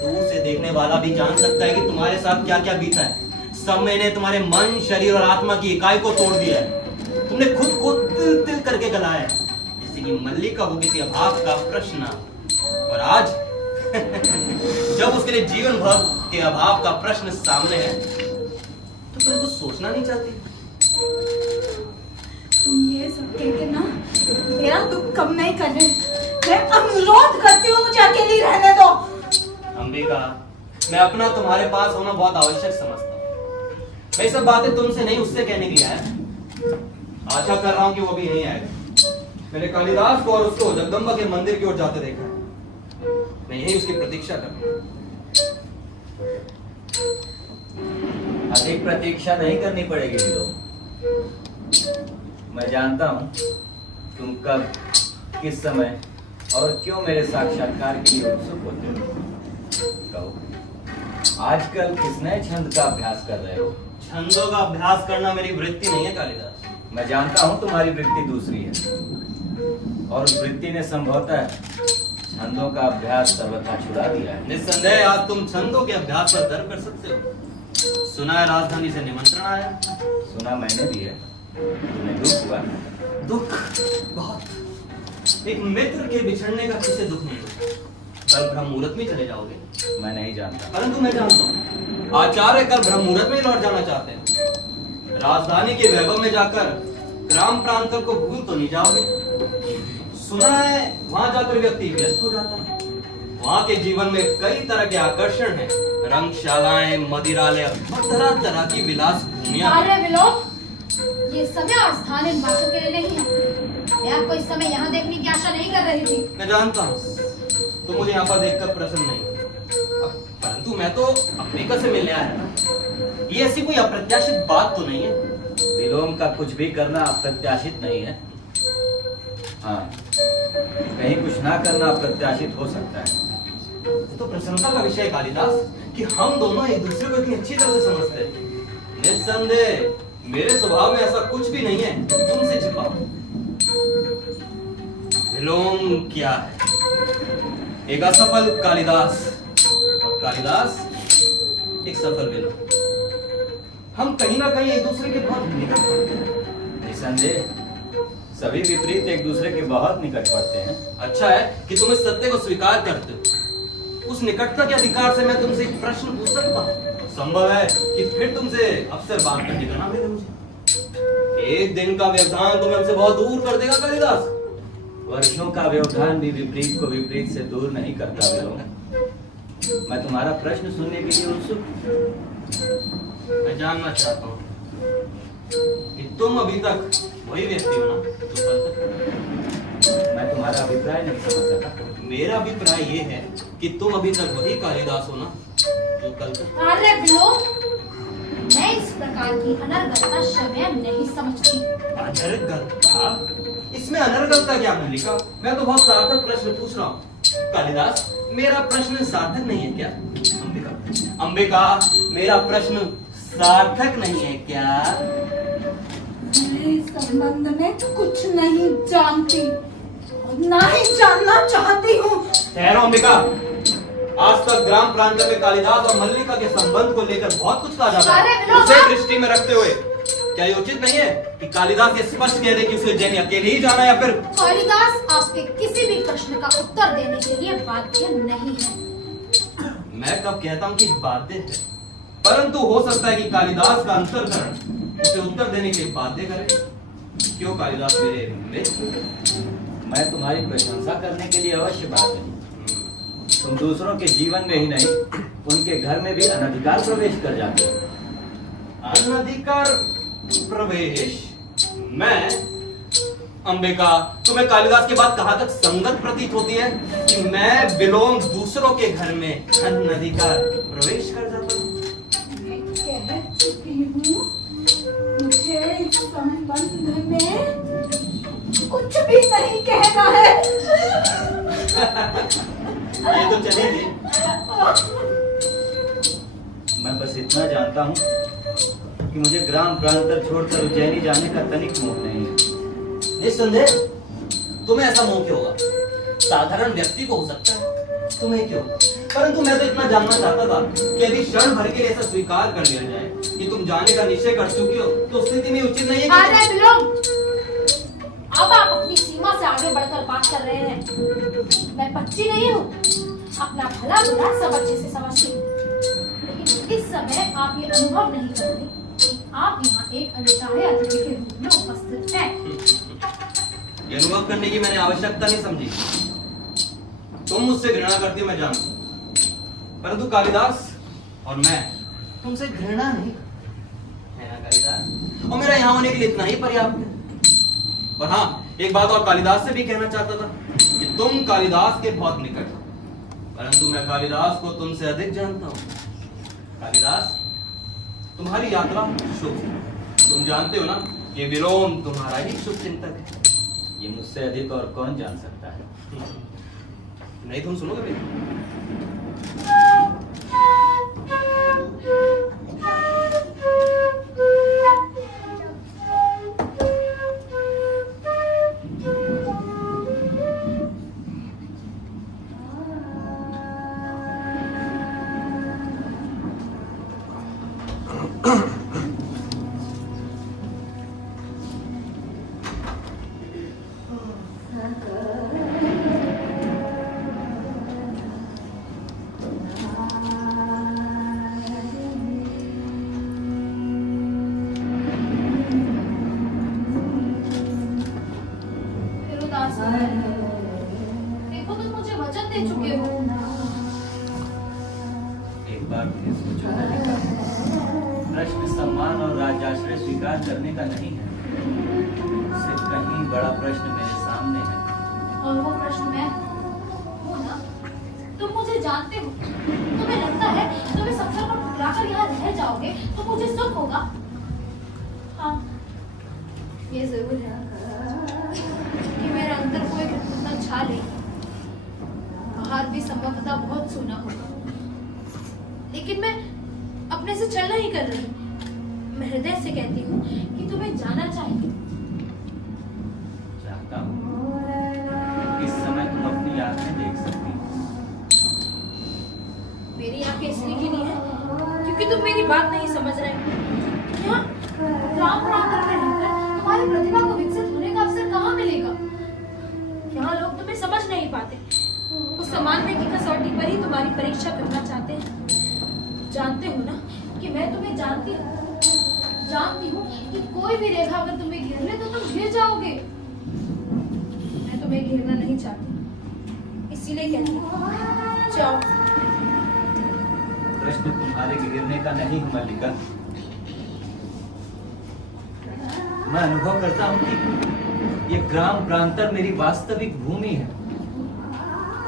दूर से देखने वाला भी जान सकता है कि तुम्हारे साथ क्या क्या बीता है। समय ने तुम्हारे मन, शरीर और आत्मा की इकाई को तोड़ दिया है। तुमने खुद को तिल तिल करके गलाया है, जैसे कि मल्लिका हो किसी अभाव का प्रश्न। और आज जब उसके लिए जीवन भर के अभाव का प्रश्न सामने है, तो तुम कुछ सोचना नहीं चाहती? तुम ये सब कह के ना मेरा दुख कम नहीं कर रहे। मैं अनुरोध करती हूँ, मुझे अकेली रहने दो। अंबिका, मैं अपना तुम्हारे पास होना बहुत आवश्यक समझता हूँ। मैं सब बातें तुमसे नहीं, उससे कहने के लिए आया। आशा कर रहा हूँ कि वो भी यहीं आएगा। मैंने कालिदास को और उसको जगदम्बा के मंदिर की ओर जाते देखा है। मैं यही उसकी प्रतीक्षा कर। अधिक प्रतीक्षा नहीं करनी पड़ेगी विलोम। मैं जानता हूँ तुम कब, किस समय और क्यों मेरे साक्षात्कार के लिए उत्सुक होते हो। कहो, आजकल किस नए छंद का अभ्यास कर रहे हो? छंदों का अभ्यास करना मेरी वृत्ति नहीं है कालिदास। मैं जानता हूँ तुम्हारी वृत्ति दूसरी है, और उस वृत्ति ने संभवतः छंदों का अभ्यास सर्वथा छुड़ा दिया है। निस्संदेह आज तुम छंदों के अभ्यास पर गर्व कर सकते हो। सुना है राजधानी से निमंत्रण आया। सुना मैंने भी है। तुम्हें दुख हुआ? दुख बहुत। एक मित्र के बिछड़ने का किसे दुख नहीं होता। कल ब्रह्म मुहूर्त में चले जाओगे? मैं नहीं जानता, परंतु मैं जानता हूँ आचार्य कल ब्रह्म मुहूर्त में लौट जाना चाहते हैं। राजधानी के वैभव में जाकर ग्राम प्रांतों को भूल तो नहीं जाओगे? सुना है वहां जाकर व्यक्ति व्यस्त हो जाता है। वहां के जीवन में कई तरह के आकर्षण हैं, रंगशालाएं, मदिरालय और तरह तरह की विलास भूमियां। अरे विलोम, ये समय और स्थान इन बातों के लिए नहीं है। मैं आपको इस समय यहाँ देखने की आशा नहीं कर रही थी। मैं जानता हूँ तुम मुझे यहाँ पर देखकर प्रसन्न नहीं, परंतु मैं तो अफ्रीका से मिलने आया था। ये ऐसी कोई अप्रत्याशित बात तो नहीं है। विलोम का कुछ भी करना अप्रत्याशित नहीं है। हाँ, कहीं कुछ ना करना अप्रत्याशित हो सकता है। ये तो प्रसन्नता का विषय है कालिदास कि हम दोनों एक दूसरे को इतनी अच्छी तरह से समझते हैं। निस्संदेह मेरे स्वभाव में ऐसा कुछ भी नहीं है तुमसे छिपा। विलोम क्या है? एक असफल कालिदास, और कालिदास एक सफल विलोम। हम कहीं ना कहीं एक दूसरे के बहुत निकट पड़ते हैं। निसंदेह सभी विपरीत एक दूसरे के बहुत निकट पड़ते हैं। अच्छा है कि तुम इस सत्य को स्वीकार करते हो। उस निकटता के अधिकार से मैं तुमसे एक प्रश्न पूछ सकता हूँ। संभव है कि फिर तुमसे अवसर बात करने का ना मिले मुझे। एक दिन का व्यवधान तुम्हें हमसे बहुत दूर कर देगा कालिदास। वर्षों का व्यवधान भी विपरीत को विपरीत से दूर नहीं करता विलोम। मैं तुम्हारा प्रश्न सुनने के लिए उत्सुक। मैं जानना चाहता हूँ कि तुम अभी तक वही व्यक्ति हो ना जो कल तक? मैं तुम्हारा अभिप्राय नहीं समझ सका। मेरा अभिप्राय ये है कि तुम अभी तक वही कालिदास हो ना जो कल तक? अरे विलोम, मैं इस प्रकार की अनर्गलता समय नहीं समझती। अनर्गलता? इसमें अनर्गलता क्या मल्लिका? मैं तो बहुत सार्थक प्रश्न पूछ रहा हूँ। कालिदास, मेरा प्रश्न सार्थक नहीं है क्या? अंबिका, अंबिका, मेरा प्रश्न सार्थक नहीं है क्या? मैं इस संबंध में कुछ नहीं जानती और ना ही जानना चाहती हूँ। ठहरो अंबिका, आज तक ग्राम प्रांत में कालिदास और मल्लिका के संबंध को लेकर बहुत कुछ कहा जाता अरे है। विलोम, उसे दृष्टि में रखते हुए क्या ये उचित नहीं है कि कालिदास ये स्पष्ट कह दे कि उसे उज्जैन अकेले ही जाना या फिर? कालिदास आपके किसी भी प्रश्न का उत्तर देने के लिए बाध्य नहीं है। मैं कब कहता हूँ कि बाध्य है, परंतु हो सकता है कि कालिदास का अंतर्करण उसे उत्तर देने के लिए बाध्य करे। क्यों कालिदास मेरे मित्र? मैं तुम्हारी प्रशंसा करने के लिए अवश्य बात नहीं। तुम दूसरों के जीवन में ही नहीं, उनके घर में भी अनधिकार प्रवेश कर जाते हो। अनधिकार प्रवेश? मैं अंबिका, तुम्हें कालिदास की बात कहाँ तक संगत प्रतीत होती है कि मैं विलोम दूसरों के घर में खन नदी का प्रवेश कर जाता हूँ? मैं कह चुकी हूँ, मुझे इस संबंध में कुछ भी नहीं कहना है। ये तो चलेगी। मैं बस इतना जानता हूँ कि मुझे ग्राम प्रांतर छोड़कर उज्जैनी जाने का तनिक मोह नहीं है। निस्संदेह तुम्हें ऐसा मोह क्यों होगा? साधारण व्यक्ति को हो सकता है, तुम्हें क्यों? परंतु मैं तो इतना जानना चाहता था कि यदि क्षण भर के लिए ऐसा स्वीकार कर लिया जाए कि तुम जाने का निश्चय कर चुकी हो, तो उस स्थिति में उचित नहीं है अरे विलोम, अब आप अपनी सीमा से आगे बढ़कर बात कर रहे हैं। मैं बच्ची नहीं हूँ, अपना भला बुरा सब अच्छे से समझती हूँ, लेकिन इस समय आप ये अनुभव नहीं करते कि आप यहाँ एक अनचाहे अतिथि के रूप में उपस्थित हैं। ये अनुभव करने की मैंने आवश्यकता नहीं समझी। तुम मुझसे घृणा करती हो, मैं जानता हूं, परंतु कालिदास और मैं तुमसे घृणा नहीं है ना कालिदास, और मेरा यहाँ होने के लिए इतना ही पर्याप्त है। और हाँ, एक बात और कालिदास से भी कहना चाहता था कि तुम कालिदास के बहुत निकट हो, परंतु मैं कालिदास को तुमसे अधिक जानता हूँ। कालिदास, तुम्हारी यात्रा शुभ। तुम जानते हो ना कि विलोम तुम्हारा ही शुभ चिंतक है। ये मुझसे अधिक और कौन जान सकता है? नहीं, तुम सुनोगे मेरी? देखो, तुम मुझे वचन दे चुके हो। एक बार फिर सोचो मल्लिका, प्रश्न सम्मान और राज्याश्रय स्वीकार करने का नहीं है। उससे कहीं बड़ा प्रश्न मेरे सामने है। और वो प्रश्न मैं हूँ ना? तुम मुझे जानते हो, तुम्हें लगता है तुम इस अवसर पर ठुकराकर यहाँ रह जाओगे तो मुझे सुख होगा? हाँ, ये जरूर है कि मेरे अंदर कोई घृणा छा ले। बाहर भी संभवतः बहुत सोना होगा, लेकिन मैं अपने से छल नहीं कर रही। मैं हृदय से कहती हूँ कि तुम्हें जाना चाहिए। चाहता हूँ इस समय तुम अपनी आंखें देख सकती हो। मेरी आंखें इसलिए गिनी है क्योंकि तुम मेरी बात नहीं समझ रहे। यहाँ ग्राम प्रांत में रहकर तुम्हारी प्रतिभा को विकसित होने का अवसर कहाँ मिलेगा? यहाँ लोग तुम्हें समझ नहीं पाते। उस सामान्य की कसौटी पर ही तुम्हारी परीक्षा करना चाहते हैं। जानते हो ना कि मैं तुम्हें जानती हूँ कि कोई भी रेखा अगर तुम्हें घेर ले तो तुम गिर जाओगे। मैं तुम्हें घेरना नहीं चाहती, इसीलिए कहती हूँ जाओ। प्रश्न तुम्हारे गिरने का नहीं है मल्लिका। मैं अनुभव करता हूँ कि ये ग्राम प्रांतर मेरी वास्तविक भूमि है।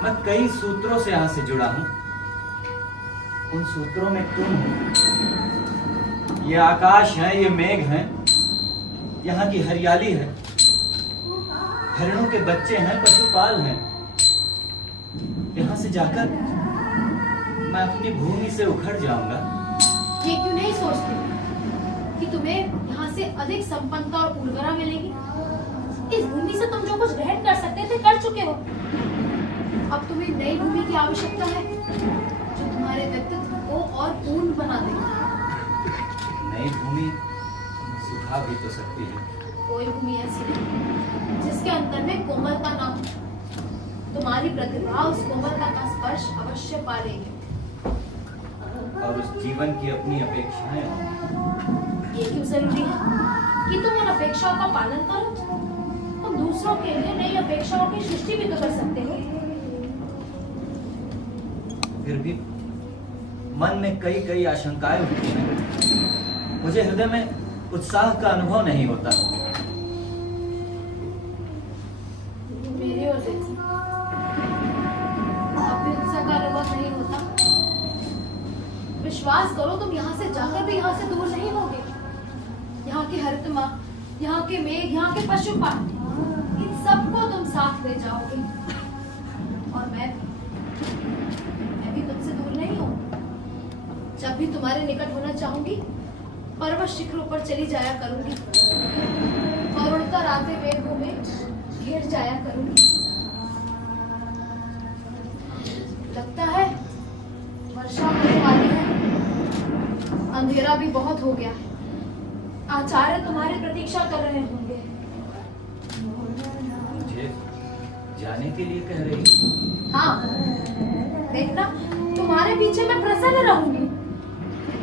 मैं कई सूत्रों से यहाँ से जुड़ा हूँ। उन सूत्रों में तुम हो। ये आकाश है, ये मेघ है, यहाँ की हरियाली है, हरिणों के बच्चे हैं, पशुपाल हैं। यहाँ से जाकर मैं अपनी भूमि से उखड़ जाऊंगा। ये क्यों नहीं सोचते कि तुम्हें यहाँ से अधिक संपन्नता और उर्वरा मिलेगी? इस भूमि से तुम जो कुछ ग्रहण कर सकते थे कर चुके हो। अब तुम्हें नई भूमि की आवश्यकता है जो तुम्हारे व्यक्तित्व को और पूर्ण बना देगी। नई भूमि सुखा भी तो सकती है। कोई भूमि ऐसी नहीं जिसके अंतर में कोमलता ना हो। तुम्हारी प्रतिभा उस कोमलता का स्पर्श अवश्य पा लेगी। और उस जीवन की अपनी अपेक्षाएं होंगी। ये क्यों जरूरी है कि तुम उन अपेक्षाओं का पालन करो? तुम दूसरों के लिए नई अपेक्षाओं की सृष्टि भी तो कर सकते हो। फिर भी मन में कई कई आशंकाएं उठती हैं। मुझे हृदय में उत्साह का अनुभव नहीं होता। विश्वास करो, तुम यहाँ से जाकर भी यहाँ से दूर नहीं होगे। यहाँ की हरितमा, यहाँ के मेघ, यहाँ के पशु पालतू, इन सबको तुम साथ ले जाओगे। और मैं भी तुमसे दूर नहीं हूँ। जब भी तुम्हारे निकट होना चाहूंगी, पर्वत शिखरों पर चली जाया करूंगी और उड़कर आते मेघों में घेर जाया करूंगी। लगता है वर्षा होने वाली है, अंधेरा भी बहुत हो गया है। आचार्य तुम्हारी प्रतीक्षा कर रहे होंगे। मुझे जाने के लिए कह रही हो? हाँ, देखना, तुम्हारे पीछे मैं प्रसन्न रहूंगी,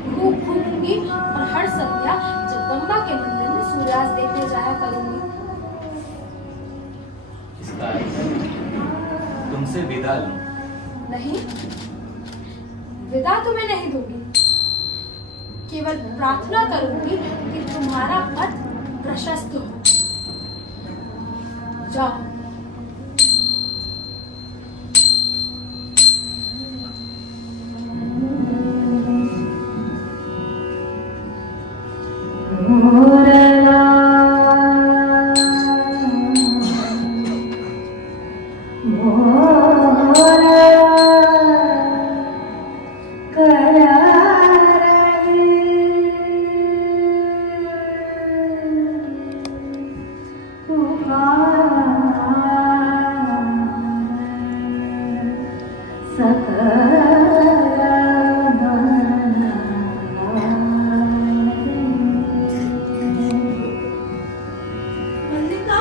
खूब घूमूंगी और हर संध्या जगदम्बा के मंदिर में सूर्यास्त देखने जाया करूंगी। इसका अर्थ है तुमसे विदा लूं? नहीं, विदा तुम्हें नहीं दूंगी, केवल प्रार्थना करूंगी कि तुम्हारा पथ प्रशस्त हो। जाओ। मल्लिका,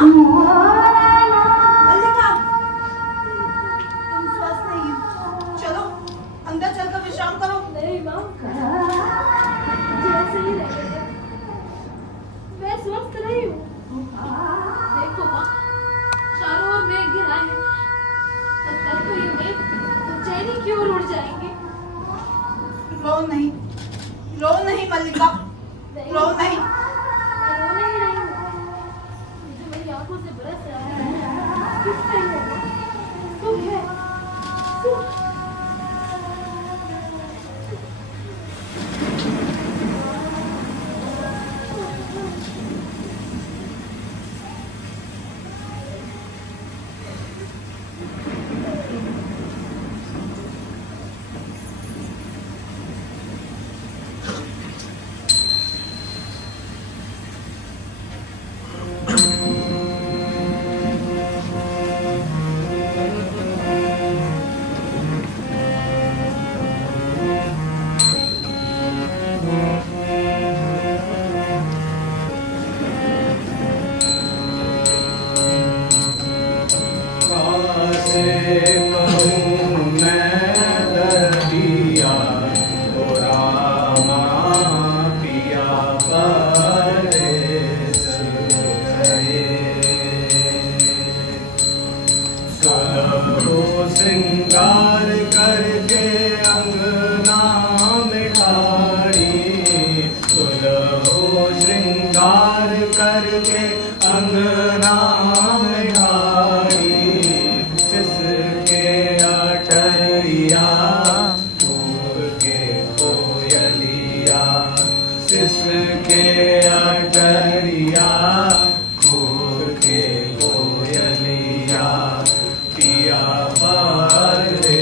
मल्लिका, तुम स्वस्थ नहीं हो। चलो अंदर चलकर विश्राम करो। नहीं माँ, जैसे ही लगे, मैं स्वस्थ नहीं हूँ। देखो माँ, चारों ओर मेघ घिरा है और कल तो ये मेघ उज्जैनी की ओर उड़ जाएंगे। रो नहीं, रो नहीं मल्लिका, रो नहीं। मैं रोने ही नहीं हूँ। जो मेरी आंखों से बरस रहा है, किस नहीं है? सुख है, सुख। श्रृंगार करके अंगना में ठाड़ी, सुलहो श्रृंगार करके अंगना में ठाड़ी, जिसके अटरिया फूल के कोयलिया, जिसके अटरिया फूल के कोयलिया, पिया बारे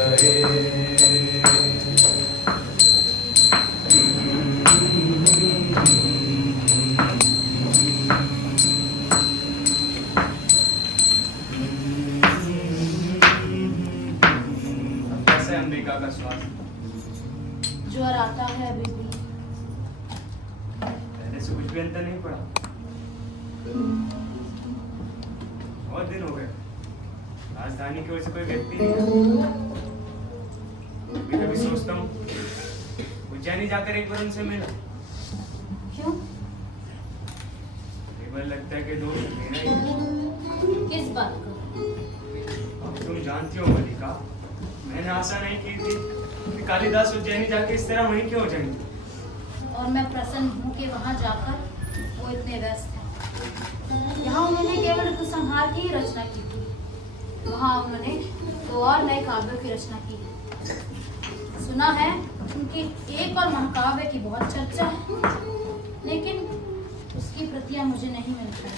कैसा है अंबिका का स्वास्थ्य? ज्वर आता है अभी भी। पहले से कुछ भी अंतर नहीं पड़ा? बहुत दिन हो गए, राजधानी की ओर से कोई व्यक्ति नहीं। कभी कभी सोचता हूँ उज्जैनी जाकर एक बार उनसे मिला। क्यों? एक बार लगता है कि दोस्त मेरा ही है। किस बात को? अब तुम जानती हो मलिका, मैंने आशा नहीं की थी कि कालिदास उज्जैनी जाके इस तरह वहीं क्यों हो जाएंगे। और मैं प्रसन्न हूँ कि वहाँ जाकर वो इतने व्यस्त हैं। यहाँ उन्होंने केवल ऋतु संहार की ही रचना की थी। वहाँ उन्होंने 2 और नए काव्यों की रचना की। सुना है उनके एक और महाकाव्य की बहुत चर्चा है, लेकिन उसकी प्रतियां मुझे नहीं मिल पाई।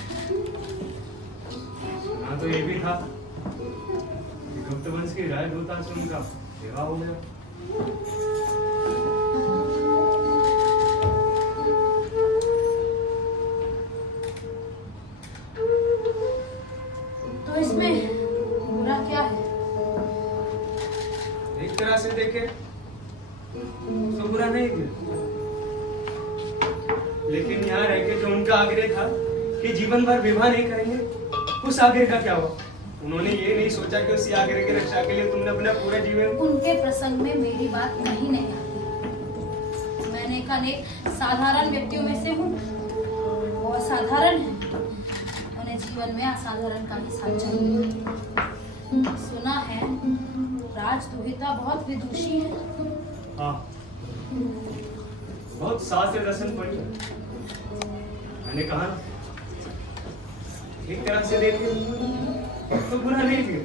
हाँ तो ये भी था कि गुप्त वंश की राजदूता से उनका विवाह हो गया। तो इसमें बुरा क्या है? एक तरह से देखे तो बुरा नहीं किया, लेकिन यहाँ रह के जो उनका आग्रह था कि जीवन भर विवाह नहीं करेंगे, उस आग्रह का क्या हुआ? उन्होंने ये नहीं सोचा कि उसी आग्रह की रक्षा के लिए तुमने अपना पूरा जीवन। उनके प्रसंग में मेरी बात नहीं आती। मैंने एक अनेक साधारण व्यक्तियों में से हूँ। वो असाधारण है, उन्हें जीवन में असाधारण का ही साथ चाहिए। सुना है राजदूहिता बहुत विदुषी है। हाँ, बहुत शास्त्र दर्शन पढ़ी है। मैंने कहा एक तरह से देखे तो बुरा नहीं थी,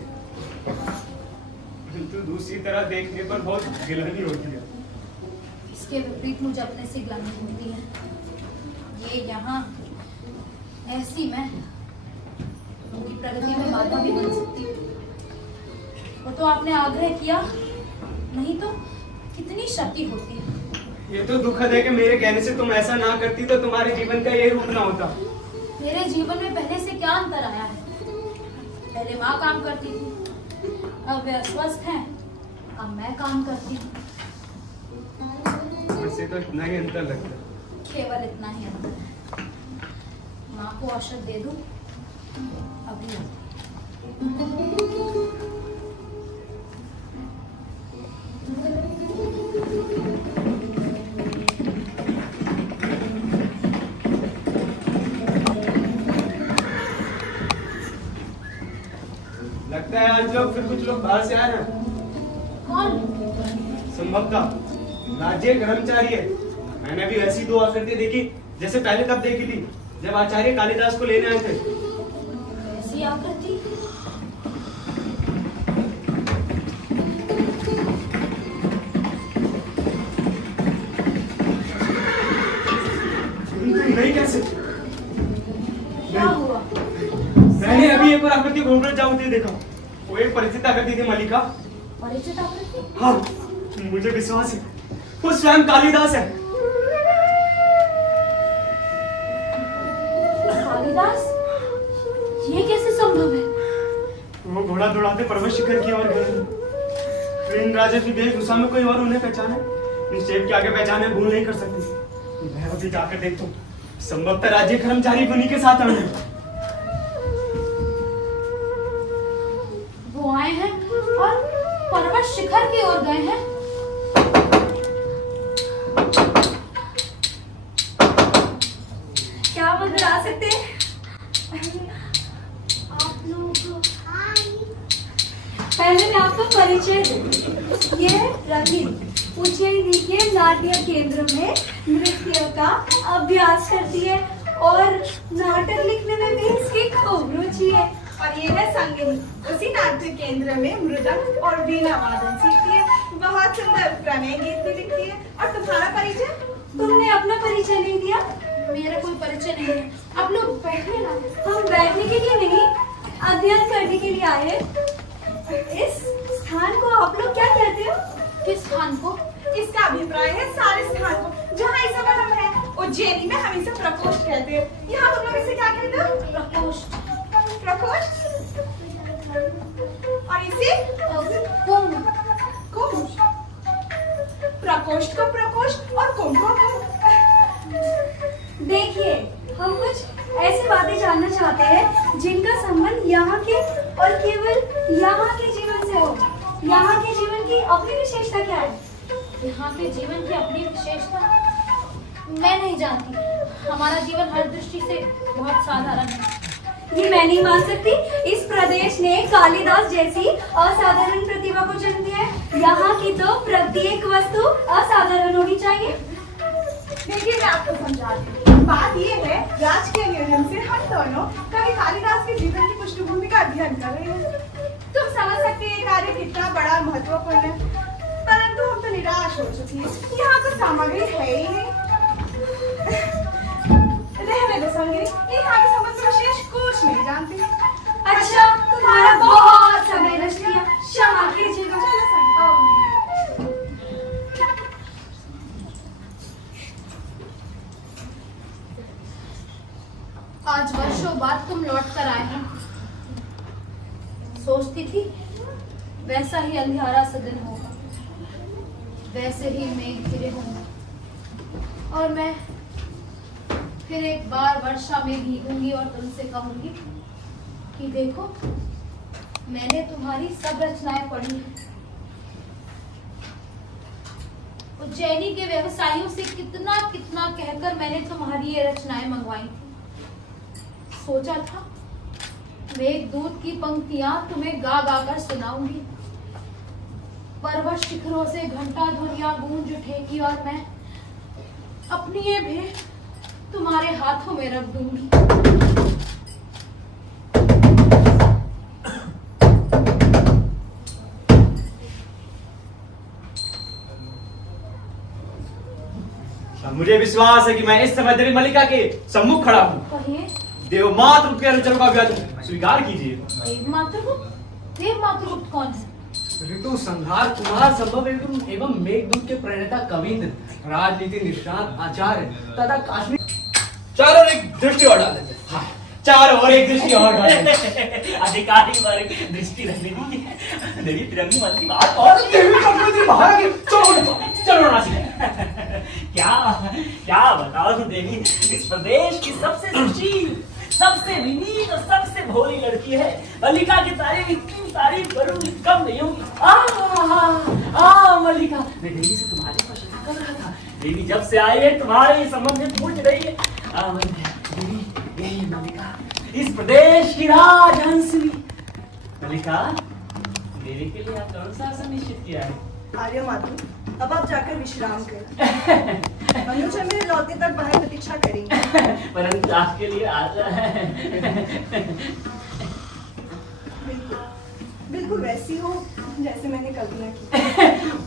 किंतु दूसरी तरह देखने पर बहुत गिलानी होती है। इसके विपरीत मुझे अपने से ग्लानि होती है। ये यहाँ ऐसी मैं उनकी प्रगति में बाधा भी बन सकती हूँ। वो तो आपने आग्रह किया, नहीं तो कितनी क्षति होती है। ये तो दुखद है कि मेरे कहने से तुम ऐसा ना करती तो तुम्हारे जीवन का ये रूप ना होता। मेरे जीवन में पहले से क्या अंतर आया है? पहले माँ काम करती थी, अब वे अस्वस्थ हैं, अब मैं काम करती हूँ। मुझसे तो इतना ही अंतर लगता है। केवल इतना ही अंतर है। माँ को औषध दे दूं? अभी आती। लगता है आज लोग फिर कुछ लोग बाहर से आए हैं। कौन? संभवतः राज्य कर्मचारी है। मैंने भी ऐसी दो आकृति देखी जैसे पहले तब देखी थी जब आचार्य कालिदास को लेने आए थे। ऐसी आकृति? नहीं कैसे? क्या हुआ? मैंने अभी एक और आकृति घूमने जाऊंगी देखा। वो एक परिचित आकृति थी मलिका। परिचित आकृति? हाँ, मुझे विश्वास है वो स्वयं कालिदास है। कालिदास? ये कैसे संभव है? वो घोड़ा दौड़ाते पर्वत शिखर की ओर गए। ट्रेन राजा की वेशभूषा में कोई और उन्हें पहचाने, निश्चय के आगे पहचाने भूल नहीं कर सकती। मैं अभी जाकर देखता हूँ, संभवतः राज्य कर्मचारी उन्हीं के साथ आए। वो आए हैं और पर्वत शिखर की ओर गए हैं। क्या आप अंदर आ सकते हैं? आप लोग पहले मैं आपको परिचय दूं। ये रवि उज्जैनी के नाट्य केंद्र में नृत्य का अभ्यास करती है और नाटक लिखने में भी इसकी खूब रुचि है। और ये है संगिनी, उसी नाट्य केंद्र में मृदंग और वीणा वादन सीखती है। बहुत सुंदर प्रणय गीत भी लिखती है। और तुम्हारा परिचय? तुमने अपना परिचय नहीं दिया। मेरा कोई परिचय नहीं है। आप लोग बैठे ना। हम बैठने के लिए नहीं, अध्ययन करने के लिए आए। इस स्थान को आप लोग क्या किस स्थान को? इसका अभिप्राय है सारे स्थान को जहाँ इस समय हम हैं। उज्जैनी में हम इसे प्रकोष्ठ कहते हैं। यहाँ तुम लोग इसे क्या कहते हो? प्रकोष्ठ। प्रकोष्ठ। और इसे कुंभ। कुंभ। प्रकोष्ठ को प्रकोष्ठ और कुंभ को कुंभ। देखिए, हम कुछ ऐसी बातें जानना चाहते हैं जिनका संबंध यहाँ के और केवल यहाँ के जीवन से हो। यहाँ के जीवन की अपनी विशेषता क्या है? यहाँ के जीवन की अपनी विशेषता मैं नहीं जानती। हमारा जीवन हर दृष्टि से बहुत साधारण है। ये मैं नहीं मान सकती। इस प्रदेश ने कालिदास जैसी असाधारण प्रतिभा को जन्म दिया है। यहाँ की तो प्रत्येक वस्तु असाधारण होनी चाहिए। देखिए, मैं आपको समझाती हूँ। बात ये है, राजकीय नियम से हम दोनों कवि कालिदास के जीवन की पृष्ठभूमि का अध्ययन कर रहे हैं। तुम समझ सकते हैं ये कार्य कितना बड़ा महत्वपूर्ण है, परंतु हम तो निराश हो चुकी है। यहाँ कुछ सामग्री है ही नहीं। रहने दो संगी, यहाँ के संबंध में विशेष कुछ नहीं जानती। अच्छा, तुम्हारा बहुत समय नष्ट किया, क्षमा कीजिएगा। चलो संगी, आओ। आज वर्षों बाद तुम लौट कर आए हो। सोचती थी वैसा ही अंधियारा सा दिन होगा, वैसे ही मेघ घिरे होंगे और मैं फिर एक बार वर्षा में भीगूंगी और तुमसे कहूंगी कि देखो, मैंने तुम्हारी सब रचनाएं पढ़ी हैं। उज्जैनी के व्यवसायियों से कितना कितना कहकर मैंने तुम्हारी ये रचनाएं मंगवाई थी। सोचा था मेघदूत की पंक्तियां तुम्हें गा गा कर सुनाऊंगी। पर्वत शिखरों से घंटा ध्वनियां गूंज उठेगी और मैं अपनी ये भेंट तुम्हारे हाथों में रख दूंगी। मुझे विश्वास है कि मैं इस समय देवी मल्लिका के सम्मुख खड़ा हूँ। कहिए। देवमातृ के अनुचरों का व्याज स्वीकार कीजिए। देवमातृगुप्त कौन है? ऋतु संहार कुमार संभव एवं मेघदूत के प्रणेता कविंद्र, राजनीति निष्णात आचार्य तथा काश्मीर। चारों एक दृष्टि और डाल देते। हाँ, चारों और एक दृष्टि और डाल देते। अधिकारी वर्ग दृष्टि रखने दीजिए। देवी तिरंगी मन की बात और देवी कमलों बाहर आ गई। चलो चलो नाची। क्या क्या बताओ देवी, इस प्रदेश की सबसे सुशील, सबसे विनीत और सबसे भोली लड़की है। मल्लिका की तारीफ इतनी तारीफ करूं कम नहीं होगी। मल्लिका, मैं देवी से तुम्हारी प्रशंसा कर रहा था। देवी जब से आई है तुम्हारे संबंध में पूछ रही है। देवी, यही मल्लिका, इस प्रदेश की राजहंसनी। मल्लिका, देवी के लिए आप कौन सा आसन निश्चित किया है? आर्य मातु, अब आप जाकर विश्राम करें। मनुष्य मेरे लौटने तक बाहर प्रतीक्षा करेंगे। परंतु आपके लिए बिल्कुल बिल्कुल वैसी हो जैसे मैंने कल्पना की।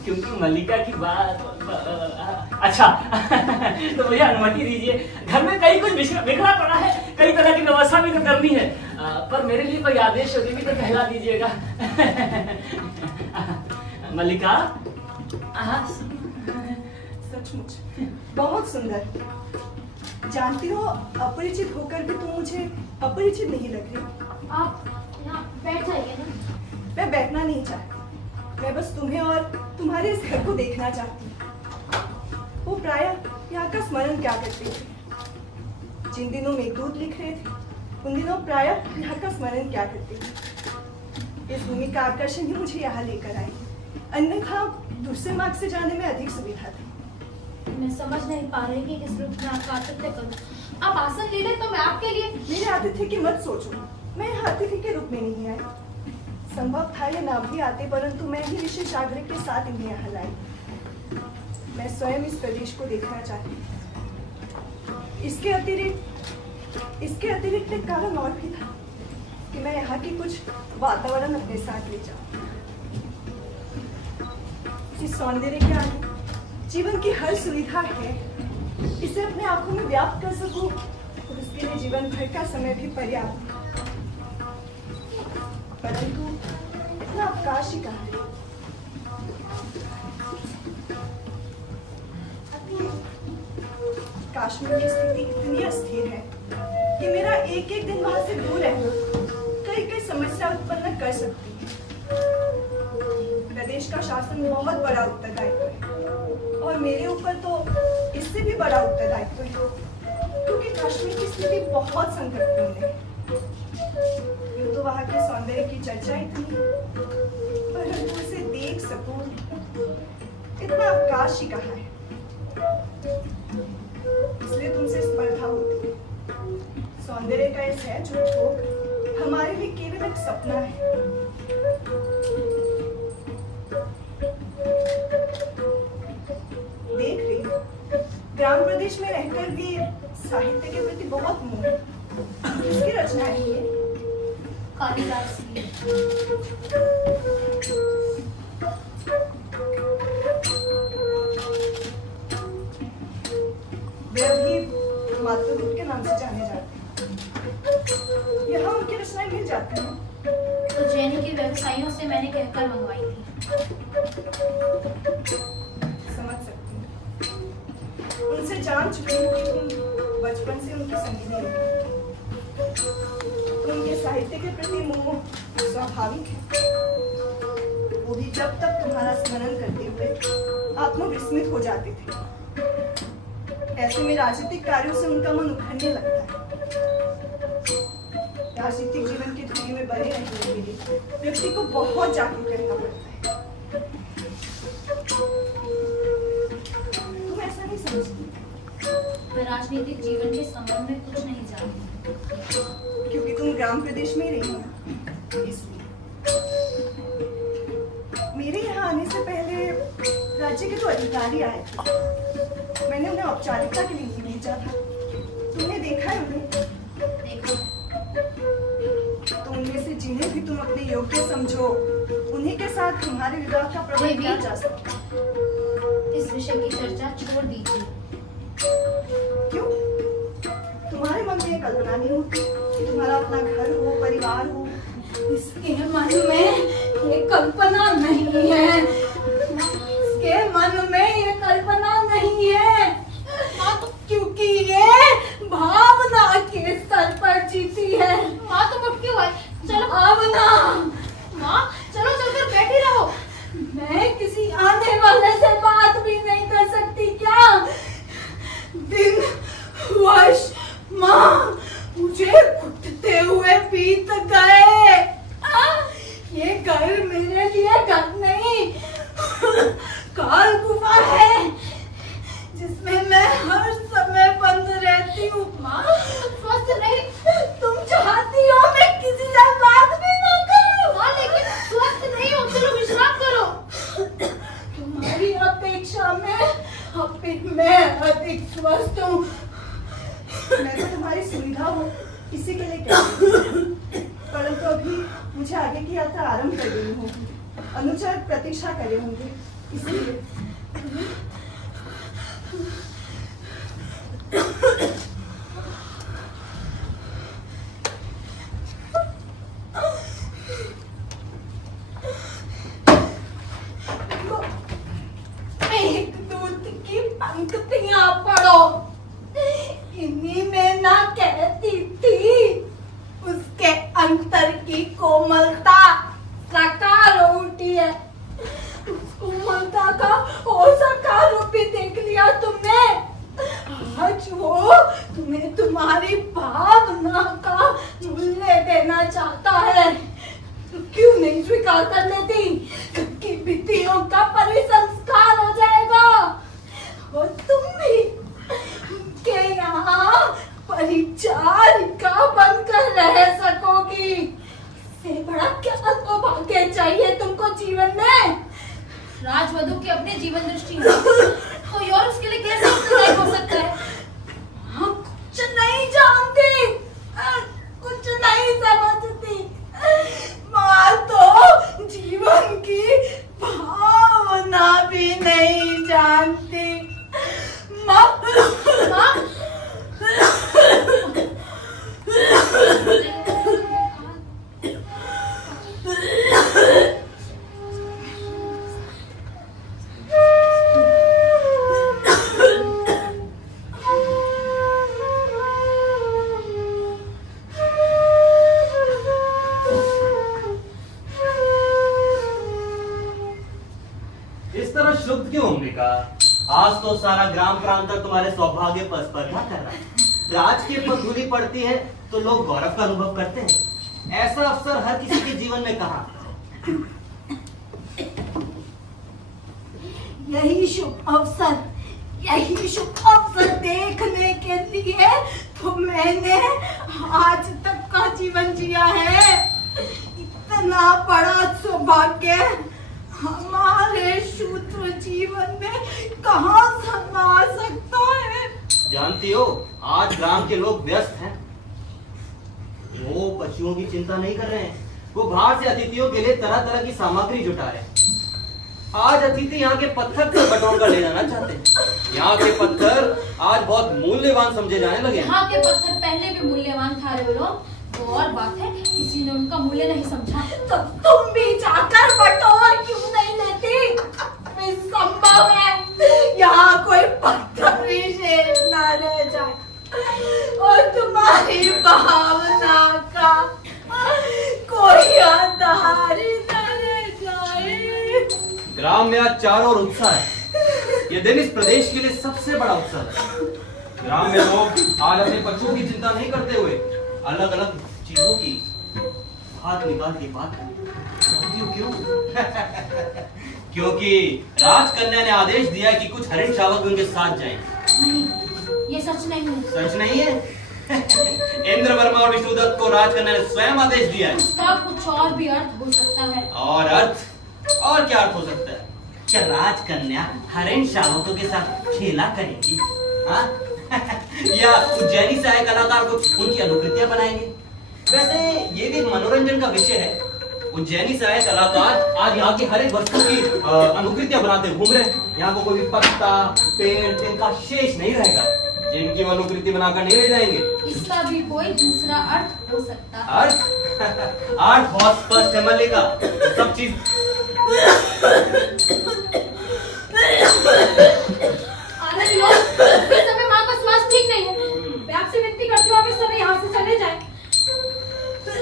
क्योंकि मल्लिका की बात अच्छा तो मुझे अनुमति दीजिए। घर में कई कुछ बिखरा पड़ा है, कई तरह की व्यवस्था भी तो करनी है, पर मेरे लिए कोई आदेश होगी भी तो कहला दीजिएगा। मल्लिका, सचमुच बहुत सुंदर। जानती हो, अपरिचित होकर भी तुम मुझे अपरिचित नहीं लग रही। आप यहाँ बैठ जाइए ना। मैं बैठना नहीं चाहती, मैं बस तुम्हें और तुम्हारे इस घर को देखना चाहती हूँ। वो प्रायः यहाँ का स्मरण क्या करते थे? जिन दिनों मेघदूत लिख रहे थे, उन दिनों प्रायः यहाँ का स्मरण क्या करते थे? इस भूमि का आकर्षण ही मुझे यहाँ लेकर आई, अन्यथा दूसरे मार्ग से जाने में अधिक सुविधा थी। मैं समझ नहीं पा रही कि किस रूप में आपका आतिथ्य करूं। आप आसन ले लें तो मैं आपके लिए। मेरे आतिथ्य की मत सोचो, मैं यहाँ अतिथि के रूप में नहीं आई। संभव था ये ना भी आते, परंतु मैं ही विशेष आग्रह के साथ इन्हें यहाँ लाई। मैं स्वयं इस प्रदेश को देखना चाहती हूँ। इसके अतिरिक्त एक कारण और भी था कि मैं यहाँ की कुछ वातावरण अपने साथ ले जाऊँ। इस सौंदर्य के आगे जीवन की हर सुविधा है। इसे अपने आंखों में व्याप्त कर सकूं तो इसके लिए जीवन भर का समय भी पर्याप्त है। परंतु इतना अवकाश ही कहाँ है? कश्मीर की स्थिति इतनी अस्थिर है कि मेरा एक एक दिन वहां से दूर रहना कई कई समस्या उत्पन्न कर सकती है। प्रदेश का शासन बहुत बड़ा उत्तरदायित्व है और मेरे ऊपर तो इससे भी बड़ा उत्तरदायित्व है, क्योंकि कश्मीर की स्थिति बहुत संकटपूर्ण है। यूं तो वहां के सौंदर्य की चर्चा इतनी है, परंतु उसे देख सकूं इतना अवकाश ही कहाँ है। इसलिए तुमसे स्पर्धा होती है। सौंदर्य का ये सहज उपभोग हमारे लिए केवल एक सपना है। देख रही हूं, ग्राम प्रदेश में रहकर भी साहित्य के प्रति बहुत मोह है। किसकी रचना है ये? कालिदास की। वे अभी मातृदूत के नाम से जाने जाते हैं। यहाँ उनकी रचनाएं मिल जाती हैं। उज्जैन के व्यवसायियों से मैंने कहकर मंगवाई थी। समझ सकती हूँ। उनसे जान चुकी हूँ कि तुम बचपन से उनकी संगिनी हो। तो उनके साहित्य के प्रति मोह स्वाभाविक है। वो भी जब तक तुम्हारा स्मरण करते हुए आत्मविस्मित हो जाते थे। ऐसे में राजनीतिक कार्यों से उनका मन उखड़ने लगता है। राजनीतिक जीवन के धुएं में बने रहने के लिए व्यक्ति को बहुत जागरूक रहना पड़ता है। तुम ऐसा नहीं समझती? मैं राजनीतिक जीवन के संबंध में कुछ नहीं जानती, क्योंकि तुम ग्राम प्रदेश में रही हो ना, इसलिए। मेरे यहाँ आने से पहले राज्य के तो अधिकारी आए थे। मैंने उन्हें औपचारिकता के लिए ही भेजा था। तुमने देखा है उन्हें? देखो तो उनमें से जिन्हें भी तुम अपने योग्य समझो, उन्हीं के साथ तुम्हारे विवाह का प्रबंध किया जा सकता है। इस विषय की चर्चा छोड़ दीजिए। क्यों? तुम्हारे मन में ये कल्पना नहीं होती कि तुम्हारा अपना घर हो, परिवार हो? इसके मन में ये कल्पना नहीं है। इसके मन में ये कल्पना नहीं है, क्योंकि ये भावना के स्तर पर जीती है। माँ तुम उठ क्यों आई? चलो भावना। माँ चलो चलकर बैठी रहो। मैं किसी आने वाले से बात भी नहीं कर सकती क्या? दिन वर्ष माँ मुझे घुटते हुए बीत गए। ये घर मेरे लिए घर नहीं, काल गुफा है जिसमें मैं हर समय बंद रहती हूँ। माँ स्वस्थ नहीं? तुम चाहती हो मैं किसी से बात भी ना करूँ? माँ लेकिन स्वस्थ नहीं हो, चलो विश्राम करो। तुम्हारी अपेक्षा में अब मैं अधिक स्वस्थ हूँ। मैं तो तुम्हारी सुविधा हो इसी के लिए कहती हूँ। परंतु अभी मुझे आगे की यात्रा आरंभ कर देनी होगी। अनुचर प्रतीक्षा करे होंगे, इसलिए। एक दूत की पंक्तियां पढ़ो। इन्हीं में ना कहती थी उसके अंतर की कोमलता साकार हो उठी है। उस कोमलता का और साकार रूप भी देख लिया तुमने। आज वो तुम्हें तुम्हारी भावना का मूल्य देना चाहता है, तो क्यों नहीं स्वीकार कर लेती? कभी विधियों का परिसंस्कार हो जाएगा और तुम भी उनके यहाँ परिचारिका बनकर रह सकोगी। इससे बड़ा क्या सौभाग्य चाहिए तुमको जीवन में? राजवधु की अपने जीवन दृष्टि है, कोई और उसके लिए कैसे उत्तरदायी हो सकता है? हम कुछ नहीं जानती, कुछ नहीं समझती। माँ तो जीवन की भावना भी नहीं जानती। माँ इस तरह शुद्ध क्यों अंबिका? आज तो सारा ग्राम प्रांत तुम्हारे सौभाग्य पर स्पर्धा कर रहा है। राज की पधूली पड़ती है तो लोग गौरव का अनुभव करते हैं। ऐसा अवसर हर किसी के जीवन में कहाँ? यही शुभ अवसर देखने के लिए तो मैंने आज तक का जीवन जिया है। इतना बड़ा सौभाग्य हमारे शूद्र जीवन में कहाँ समा सकता है? जानती हो, आज ग्राम के लोग व्यस्त हैं। वो पशुओं की चिंता नहीं कर रहे हैं, वो बाहर से अतिथियों के लिए तरह तरह की सामग्री जुटा रहे हैं। आज अतिथि यहाँ के पत्थर पर बटोर कर ले जाना चाहते हैं। यहाँ के पत्थर आज बहुत मूल्यवान समझे जाने लगे हैं। यहाँ के पत्थर पहले भी मूल्यवान था रे लोग। वो और बात है, किसी ने उनका मूल्य नहीं समझा। तो तुम भी जाकर बटोर क्यों नहीं लेती? संभव है यहाँ कोई पत्थर विशेष न रह जाए और तुम्हारी भावना का कोई आधार न रह जाए। ग्राम में आज चारों ओर उत्साह है। ये दिन इस प्रदेश के लिए सबसे बड़ा उत्सव है। ग्राम में लोग आज अपने पशुओं की चिंता नहीं करते हुए अलग अलग चीजों की हाथ निकाल के बात क्यों? क्योंकि राजकन्या ने आदेश दिया कि कुछ हरिण शावक उनके साथ जाएं। नहीं, ये सच नहीं है। सच नहीं है? इंद्र वर्मा और विष्णुदत्त को राजकन्या ने स्वयं आदेश दिया है। उसका कुछ और भी अर्थ हो सकता है। और अर्थ? और क्या अर्थ हो सकता है? क्या राजकन्या हरिण शावकों के साथ खेला करेंगी? हाँ? या उज्जैनी सहायक कलाकार को उनकी अनुकृतियां बनाएंगे? वैसे ये भी एक मनोरंजन का विषय है। उज्जैनी सहायक कलाकार आज यहाँ की हर एक वस्तु की अनुकृतियां बनाते घूम रहे हैं। यहाँ को कोई पत्ता, पेड़, तिनका शेष नहीं रहेगा जिनकी वो अनुकृति बनाकर नहीं ले जाएंगे। इसका भी कोई दूसरा अर्थ हो सकता है। अर्थ? अर्थ बहुत स्पष्ट है मल्लिका। सब चीज आनंद लो, इस समय माँ का स्वास्थ्य ठीक नहीं है। मैं आपसे विनती करती हूँ, आप इस समय यहाँ से चले जाएं।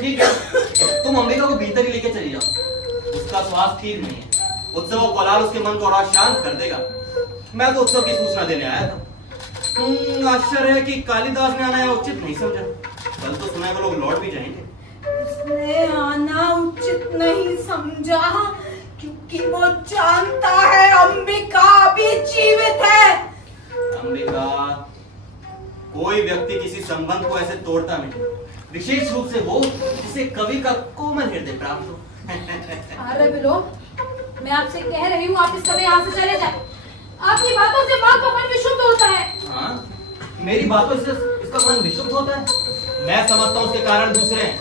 ठीक है, तुम अंबिका को भीतर ही लेके चली जाओ। उसका स्वास्थ्य ठीक नहीं है। उत्सव और कोलाहल उसके मन को और शांत कर देगा। मैं तो उत्सव की सूचना देने आया था। आश्चर्य है कि कालिदास ने आना उचित नहीं समझा। कल तो सुना है लोग लौट भी जाएंगे। उसने आना उचित नहीं समझा क्योंकि वो जानता है अंबिका अभी जीवित है। अंबिका, कोई व्यक्ति किसी संबंध को ऐसे तोड़ता नहीं, विशेष रूप से वो जिसे कवि का कोमल हृदय प्राप्त हो। अरे बिलो, मैं आपसे कह रही हूँ, आप इस समय यहाँ से चले जाएं। आपकी बातों से माँ का मन विशुद्ध होता है। हाँ? मेरी बातों से इसका मन विशुद्ध होता है? मैं समझता हूँ उसके कारण दूसरे हैं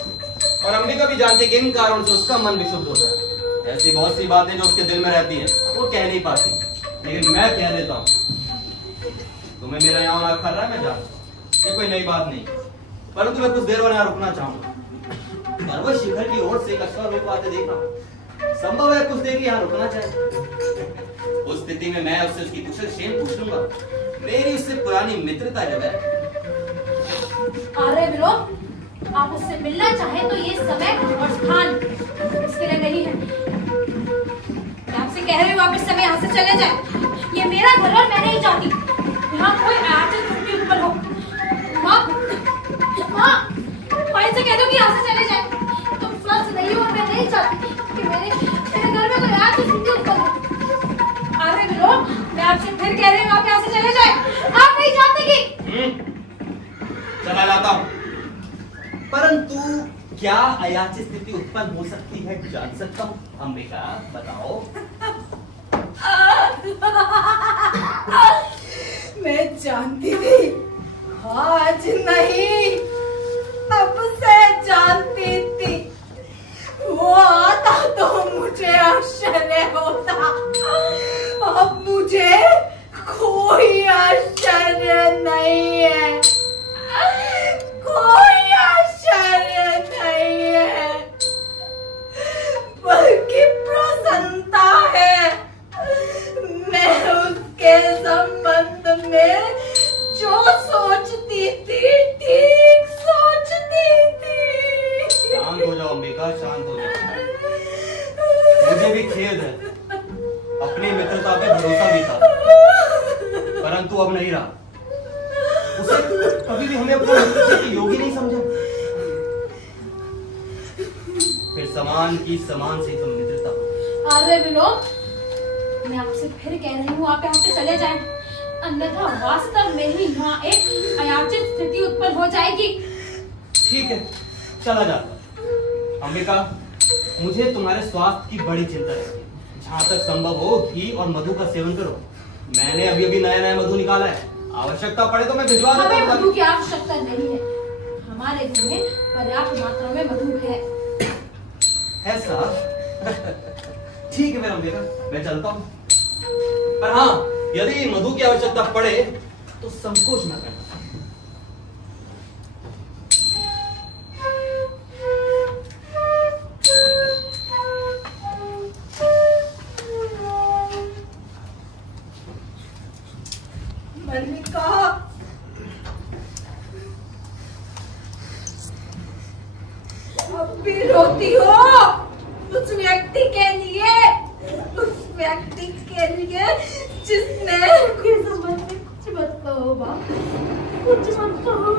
और अंबिका भी जानती है कि इन कारणों से उसका मन विशुद्ध होता है। ऐसी बहुत सी बातें जो उसके दिल में रहती हैं वो कह नहीं पाती, लेकिन मैं कह देता हूँ। तुम्हें मेरा यहाँ आना खर्रा है, मैं जानता हूँ, ये कोई नई बात नहीं, परंतु मैं कुछ देर और यहाँ रुकना चाहूंगा। पर्वत शिखर की ओर से एक अश्वारोही को आते देख रहा हूँ। संभव है कुछ देर यहाँ रुकना चाहे। उस स्थिति में मैं उससे उसकी कुशल क्षेम पूछ लूंगा। मेरी उससे पुरानी मित्रता जब है। अरे बिलो, आप उससे मिलना चाहे तो ये समय और स्थान इसके लिए नहीं है। मैं आपसे कह रही हूँ, आप इस समय यहाँ से चले जाएं। ये मेरा घर और मैं नहीं चाहती यहाँ कोई आयातित उनके ऊपर हो। माँ इनसे कह दो कि यहाँ से चले जाएं। तुम स्वस्थ नहीं हो और मैं नहीं चाहती कि मेरे घर में कोई आयातित उनके ऊपर हो। अरे बिलो, मैं आपसे फिर कह रही हूँ, आप यहाँ से चले जाएं। आप नहीं जानते कि चला लाता हूँ, परंतु क्या अयाचित स्थिति उत्पन्न हो सकती है जान सकता हूँ? अंबिका बताओ। मैं जानती थी, आज नहीं तब से जानती थी। वो आता तो मुझे आश्चर्य होता, अब मुझे कोई आश्चर्य नहीं है, कोई आश्चर्य नहीं है, बल्कि प्रसन्नता है। मैं उसके संबंध में जो सोचती थी ठीक सोचती थी। शांत हो जाओ अंबिका, शांत हो जाओ। मुझे भी खेद है, पवित्रता पे भरोसा भी था, परंतु अब नहीं रहा। उसे कभी भी हमें अपना मनुष्य के योगी नहीं समझा। फिर समान की समान से तो मित्रता। अरे विलोम, मैं आपसे फिर कह रही हूँ आप यहाँ से चले जाएं, अन्यथा वास्तव में ही यहाँ एक अयाचित स्थिति उत्पन्न हो जाएगी। ठीक है, चला जाता। अंबिका, मुझे तुम्हारे स्वास्थ्य की बड़ी चिंता रहती है। जहाँ तक संभव हो घी और मधु का सेवन करो। मैंने अभी अभी नया नया मधु निकाला है, आवश्यकता पड़े तो मैं भिजवा दूंगा। हमें मधु की आवश्यकता नहीं है, हमारे घर में पर्याप्त मात्रा में मधु है। ऐसा? ठीक है मेरा अंबिका, मैं चलता हूँ। पर हाँ, यदि मधु की आवश्यकता पड़े तो संकोच न करना। मल्लिका, अब भी रोती हो उस व्यक्ति के लिए, उस व्यक्ति के लिए जिसने के संबंध में कुछ मत कहो बाप, कुछ मत कहो।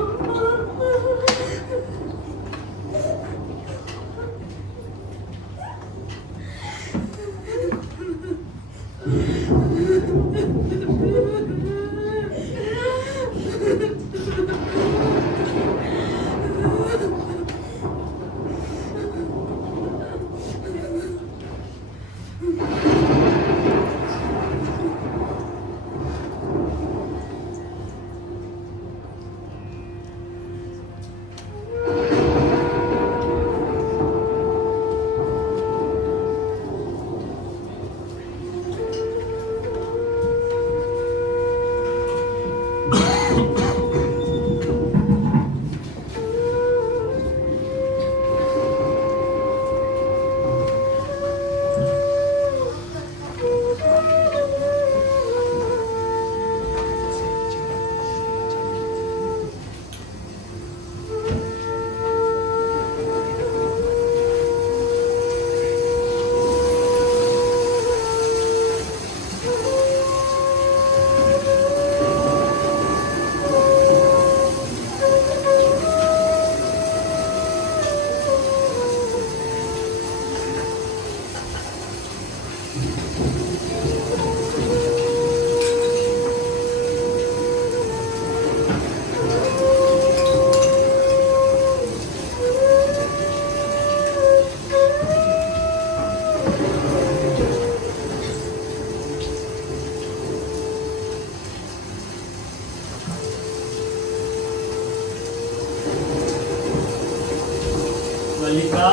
मल्लिका,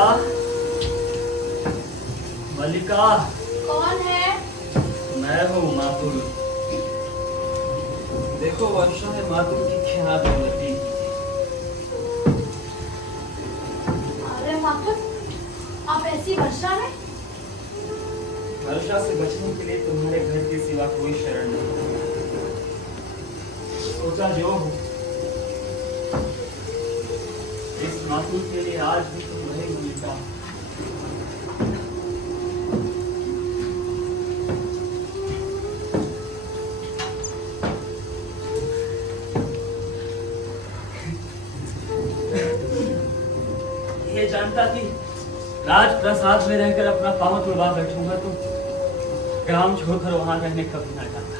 मल्लिका, कौन है? मैं हूँ मातुल। देखो वर्षा है मातुल की क्या दौलती। अरे मातुल, आप ऐसी वर्षा में? वर्षा से बचने के लिए तुम्हारे घर के सिवा कोई शरण नहीं। सोचा जो हो, इस मातुल के लिए आज भी तुम रहे मल्लिका। ये जानता कि राजप्रसाद में रहकर अपना पांव तुड़वा बैठूंगा तो ग्राम छोड़कर वहां रहने कभी ना जाता।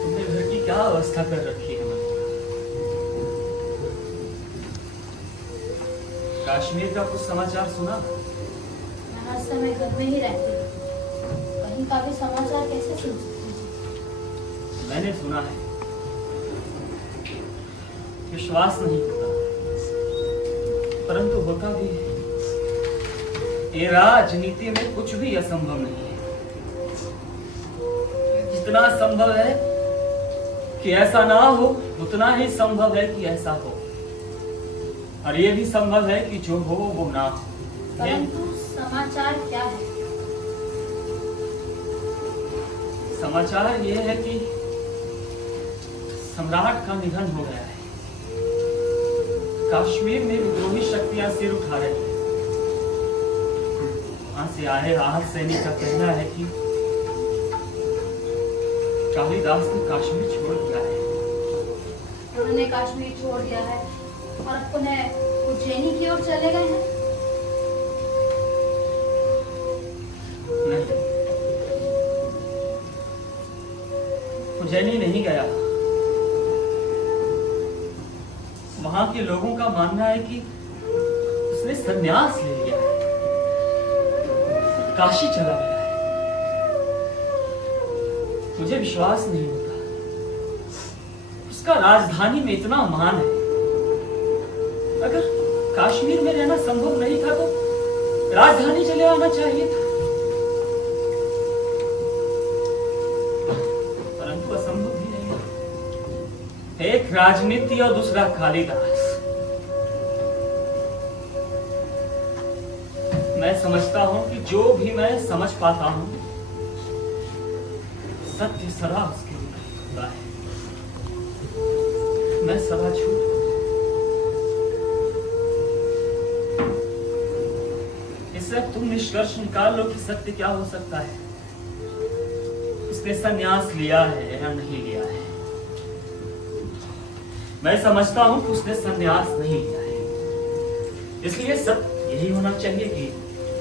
तुमने घर की क्या अवस्था कर रखी है? कश्मीर का कुछ समाचार सुना? मैं हर समय घर में ही रहती हूँ, कहीं का भी समाचार कैसे सुन सकती हूँ? मैंने सुना है, विश्वास नहीं होता, परंतु होता भी है। ये राजनीति में कुछ भी असंभव नहीं है। जितना संभव है कि ऐसा ना हो, उतना ही संभव है कि ऐसा हो, और ये भी संभव है कि जो हो वो ना हो। परंतु समाचार क्या है? समाचार ये है कि सम्राट का निधन हो गया है। कश्मीर में विद्रोही शक्तियां सिर उठा रही हैं। वहां से आए राहत सैनिक का कहना है कि कालिदास ने कश्मीर छोड़ दिया है। उन्होंने कश्मीर छोड़ दिया है और अब पुनः उज्जैनी की ओर चले गए हैं। नहीं, उज्जैनी नहीं गया। वहां के लोगों का मानना है कि उसने संन्यास ले लिया है, काशी चला गया है। मुझे विश्वास नहीं होता। उसका राजधानी में इतना मान है। अगर कश्मीर में रहना संभव नहीं था तो राजधानी चले आना चाहिए था, परंतु असंभव भी नहीं है। एक राजनीति और दूसरा कालिदास। मैं समझता हूं कि जो भी मैं समझ पाता हूं, सत्य सदा उसके लिए खुदा है। मैं सदा झूठ। इससे तुम निष्कर्ष निकाल लो कि सत्य क्या हो सकता है। उसने संन्यास लिया है या नहीं लिया है। मैं समझता हूं कि उसने संन्यास नहीं लिया है, इसलिए सत्य यही होना चाहिए कि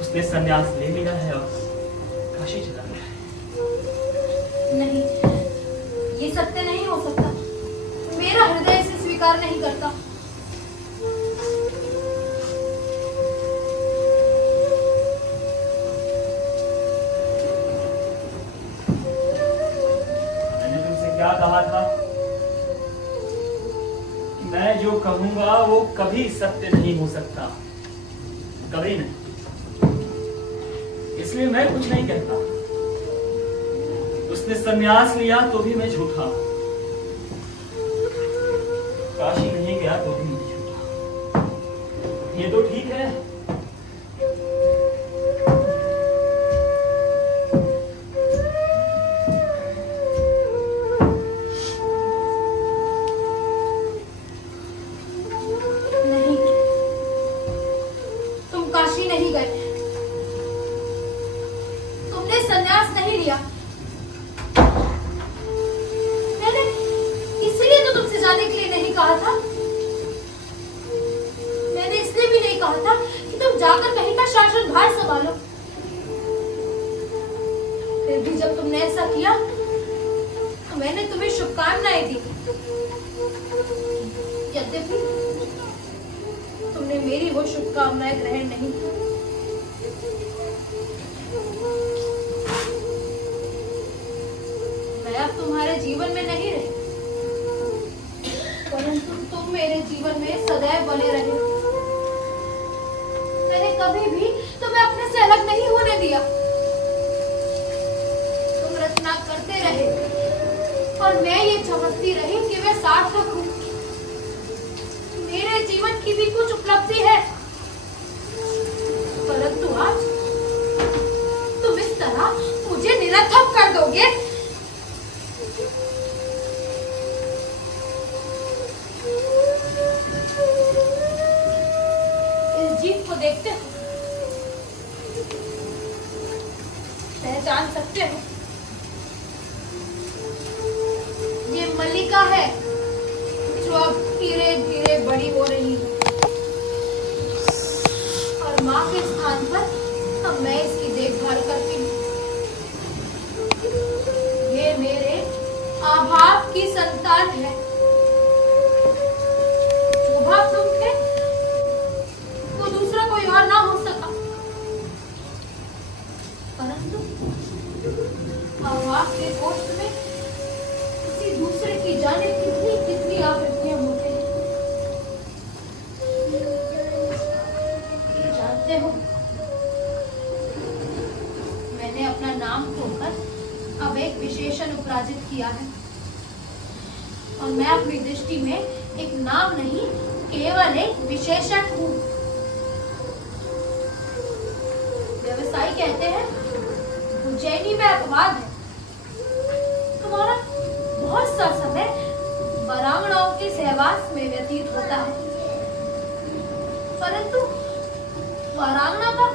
उसने संन्यास ले लिया है और काशी चला गया है। नहीं, ये सत्य नहीं हो सकता। मेरा हृदय इसे स्वीकार नहीं करता। मैंने तुमसे क्या कहा था कि मैं जो कहूंगा वो कभी सत्य नहीं हो सकता, कभी नहीं। इसलिए मैं कुछ नहीं कहता। उसने संन्यास लिया तो भी मैं झूठा, काशी नहीं गया तो भी मैं झूठा। ये तो ठीक है। नहीं, तुम काशी नहीं गए। तुमने संन्यास नहीं लिया। मैंने इसलिए तो तुमसे जाने के लिए नहीं कहा था। मैंने इसलिए भी नहीं कहा था कि तुम जाकर कहीं का शासन भार संभालो। फिर भी जब तुमने ऐसा किया तो मैंने तुम्हें शुभकामनाएं दी। यद्यपि तुमने मेरी वो शुभकामनाएं ग्रहण नहीं की। मैं अब तुम्हारे जीवन में नहीं रही, परंतु तुम मेरे जीवन में सदैव बने रहे। मैंने कभी भी तुम्हें अपने से अलग नहीं होने दिया। तुम रचना करते रहे और मैं ये समझती रही कि मैं सार्थक हूँ। मेरे जीवन की भी कुछ उपलब्धि है, परंतु आज तुम इस तरह मुझे निरर्थक कर दोगे। इस जीव को देखते हो, पहचान सकते हो? ये मल्लिका है जो अब धीरे धीरे बड़ी हो रही है और माँ के स्थान पर अब मैं इसकी देखभाल करती हूँ। ये मेरे अभाव की संतान है। जो भाव तुम थे वो दूसरा कोई और ना हो सका, परंतु अभाव के कोष्ठ में किसी दूसरे की जाने कितनी कितनी आवृत्तियां होते हैं। जानते हो, मैंने अपना नाम खोकर अब एक विशेषण उपराजित किया है और मैं अपनी दृष्टि में एक नाम नहीं केवल एक विशेषण हूँ। कहते हैं उज्जैनी में अपवाद है। तुम्हारा बहुत सा समय वीरांगनाओं के सहवास में व्यतीत होता है, परंतु वीरांगना का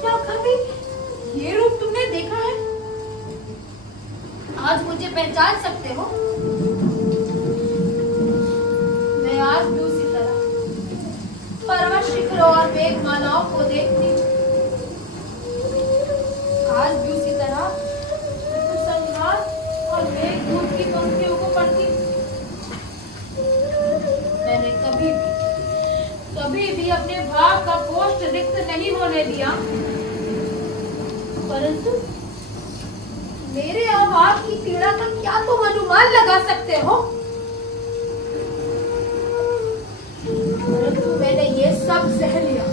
क्या कभी ये रूप तुमने देखा है? आज मुझे पहचान सकते हो? मैं आज भी उसी तरह पर्वत शिखरों और मेघमालाओं को देखती हूँ। आज भी उसी तरह ऋतुसंहार और मेघदूत की पंक्तियों को पढ़ती हूँ। मैंने कभी भी अपने भाव का पोस्ट रिक्त नहीं होने दिया, परंतु मेरे अभाव की पीड़ा का क्या तुम अनुमान लगा सकते हो? परंतु मैंने ये सब सह लिया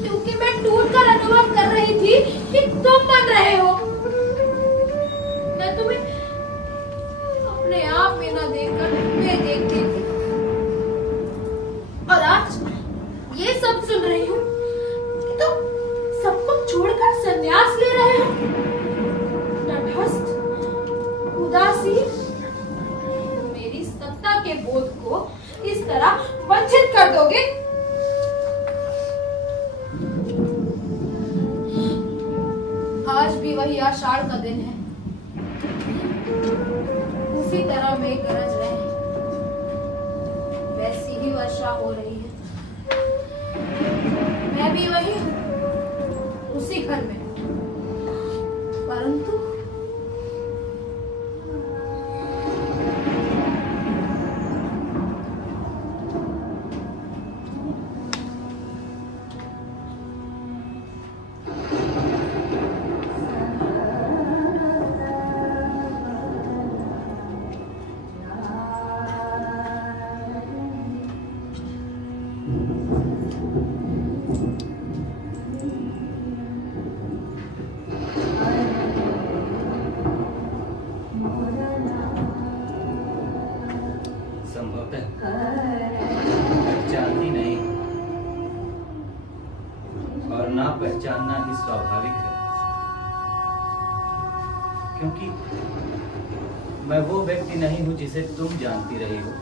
क्योंकि मैं टूटकर अनुभव कर रही थी कि तुम बन रहे हो। मैं तुम्हें अपने आप में न देखकर तुम्हें देखती थी, और आज ये सब सुन रही हूँ कि तुम सब कुछ छोड़कर संन्यास ले रहे हो। तटस्थ, उदासीन, मेरी सत्ता के बोध को इस तरह वंचित कर दोगे? आज भी वही आषाढ़ का दिन है, उसी तरह मेघ गरज रहे हैं, वैसी ही वर्षा हो रही है। मैं भी वही हूँ, उसी घर में, परंतु संभवतः पहचानती नहीं और ना पहचानना ही स्वाभाविक है, क्योंकि मैं वो व्यक्ति नहीं हूं जिसे तुम जानती रही हो।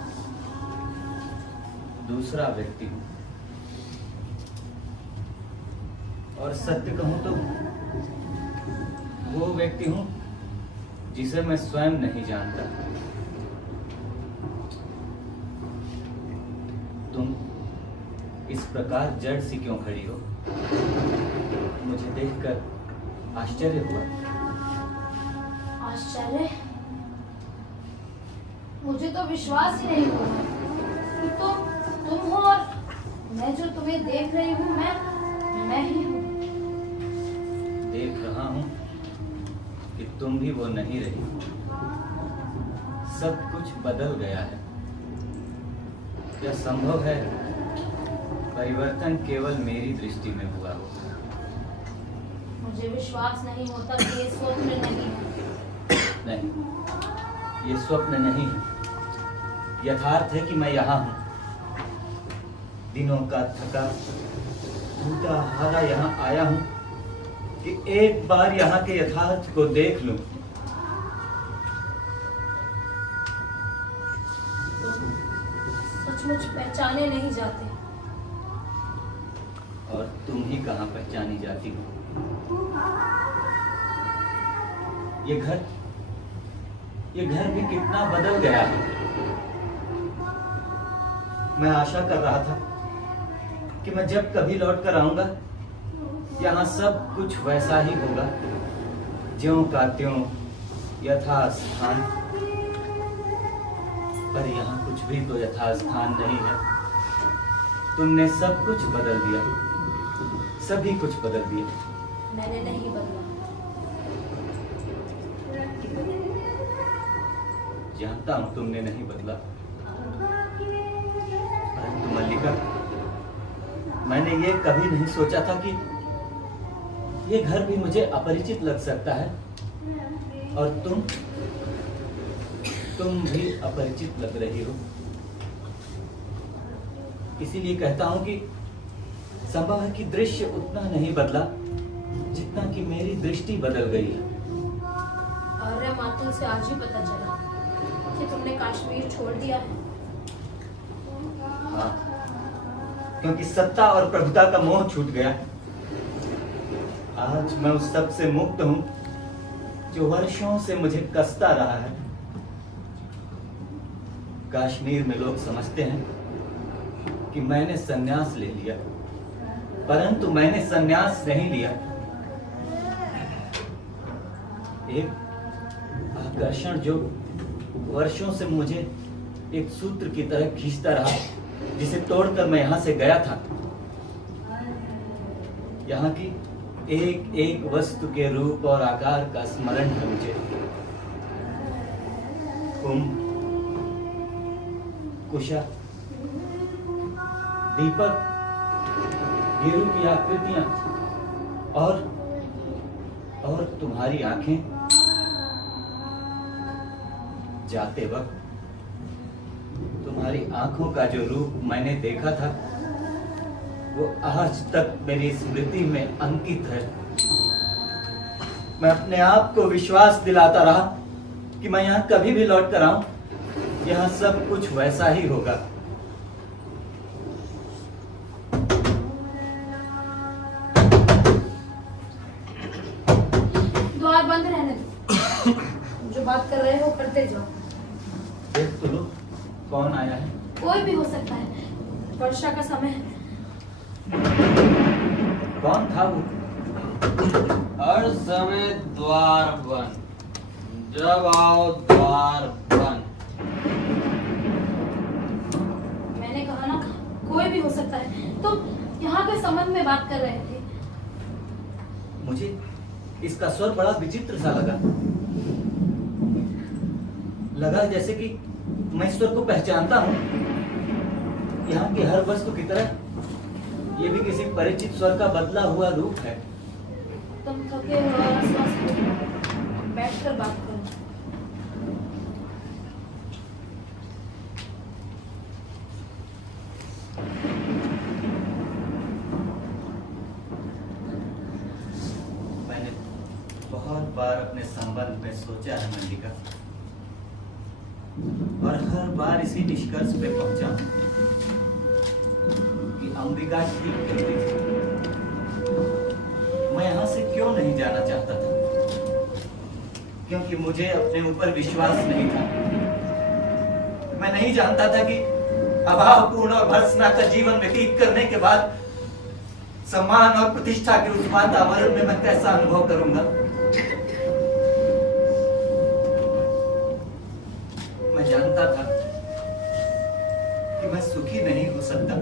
दूसरा व्यक्ति हूं, और सत्य कहूं तो वो व्यक्ति हूं जिसे मैं स्वयं नहीं जानता। तुम इस प्रकार जड़ सी क्यों खड़ी हो? मुझे देखकर आश्चर्य हुआ। आश्चर्य? मुझे तो विश्वास ही नहीं हो रहा कि तुम हो, और मैं जो तुम्हें देख रही हूँ मैं ही हूँ। देख रहा हूँ कि तुम भी वो नहीं रही। सब कुछ बदल गया है। क्या संभव है परिवर्तन केवल मेरी दृष्टि में हुआ हो? मुझे विश्वास नहीं होता कि ये स्वप्न नहीं है। नहीं, ये स्वप्न नहीं है। यथार्थ है कि मैं यहाँ हूँ। दिनों का थका टूटा हारा यहाँ आया हूँ कि एक बार यहाँ के यथार्थ को देख लूं। सचमुच पहचाने नहीं जाते। और तुम ही कहाँ पहचानी जाती हो? ये घर भी कितना बदल गया है। मैं आशा कर रहा था कि मैं जब कभी लौट कर आऊंगा यहाँ सब कुछ वैसा ही होगा, ज्यों का त्यों, यथास्थान। पर यहाँ कुछ भी तो यथास्थान नहीं है। तुमने सब कुछ बदल दिया, सभी कुछ बदल दिया। मैंने नहीं बदला। जानता हूं तुमने नहीं बदला, परंतु मल्लिका, मैंने ये कभी नहीं सोचा था कि ये घर भी मुझे अपरिचित लग सकता है, और तुम भी अपरिचित लग रही हो। इसीलिए कहता हूं कि संभव है कि दृश्य उतना नहीं बदला जितना कि मेरी दृष्टि बदल गई है। आर्य मातुल से आज ही पता चला कि तुमने कश्मीर छोड़ दिया है। हाँ, क्योंकि सत्ता और प्रभुता का मोह छूट गया। आज मैं उस सब से मुक्त हूं जो वर्षों से मुझे कसता रहा है। कश्मीर में लोग समझते हैं कि मैंने संन्यास ले लिया, परंतु मैंने संन्यास नहीं लिया। एक आकर्षण जो वर्षों से मुझे एक सूत्र की तरह खींचता रहा, जिसे तोड़कर मैं यहां से गया था। यहाँ की एक एक वस्तु के रूप और आकार का स्मरण है मुझे। कुंभ, कुशा, दीपक, गिरु की आकृतियां और तुम्हारी आंखें। जाते वक्त तुम्हारी आंखों का जो रूप मैंने देखा था वो आज तक मेरी स्मृति में अंकित है। मैं अपने आप को विश्वास दिलाता रहा कि मैं यहाँ कभी भी लौट कर आऊं, यहाँ सब कुछ वैसा ही होगा। द्वार बंद रहने दो। जो बात कर रहे हो करते जाओ। देख तो लो, कौन आया है? कोई भी हो सकता है, वर्षा का समय है। कौन था वो? हर समय द्वार बंद, जब आओ द्वार बंद। मैंने कहा ना, कोई भी हो सकता है। तुम यहाँ के संबंध में बात कर रहे थे। मुझे इसका स्वर बड़ा विचित्र सा लगा जैसे कि मैं ईश्वर को पहचानता हूँ। यहाँ की हर वस्तु की तरह ये भी किसी परिचित स्वर का बदला हुआ रूप है। तुम थके हो और अस्वस्थ हो, बैठकर बात करो। मैंने बहुत बार अपने संबंध में सोचा है मल्लिका, और हर बार इसी निष्कर्ष पे पहुंचा हूं कि अंबिका ठीक कहती थी। मैं यहाँ से क्यों नहीं जाना चाहता था? क्योंकि मुझे अपने ऊपर विश्वास नहीं था। मैं नहीं जानता था कि अभावपूर्ण और भर्त्सना जीवन व्यतीत करने के बाद सम्मान और प्रतिष्ठा के उस वातावरण में मैं कैसा अनुभव करूंगा। मैं जानता था कि मैं सुखी नहीं हो सकता।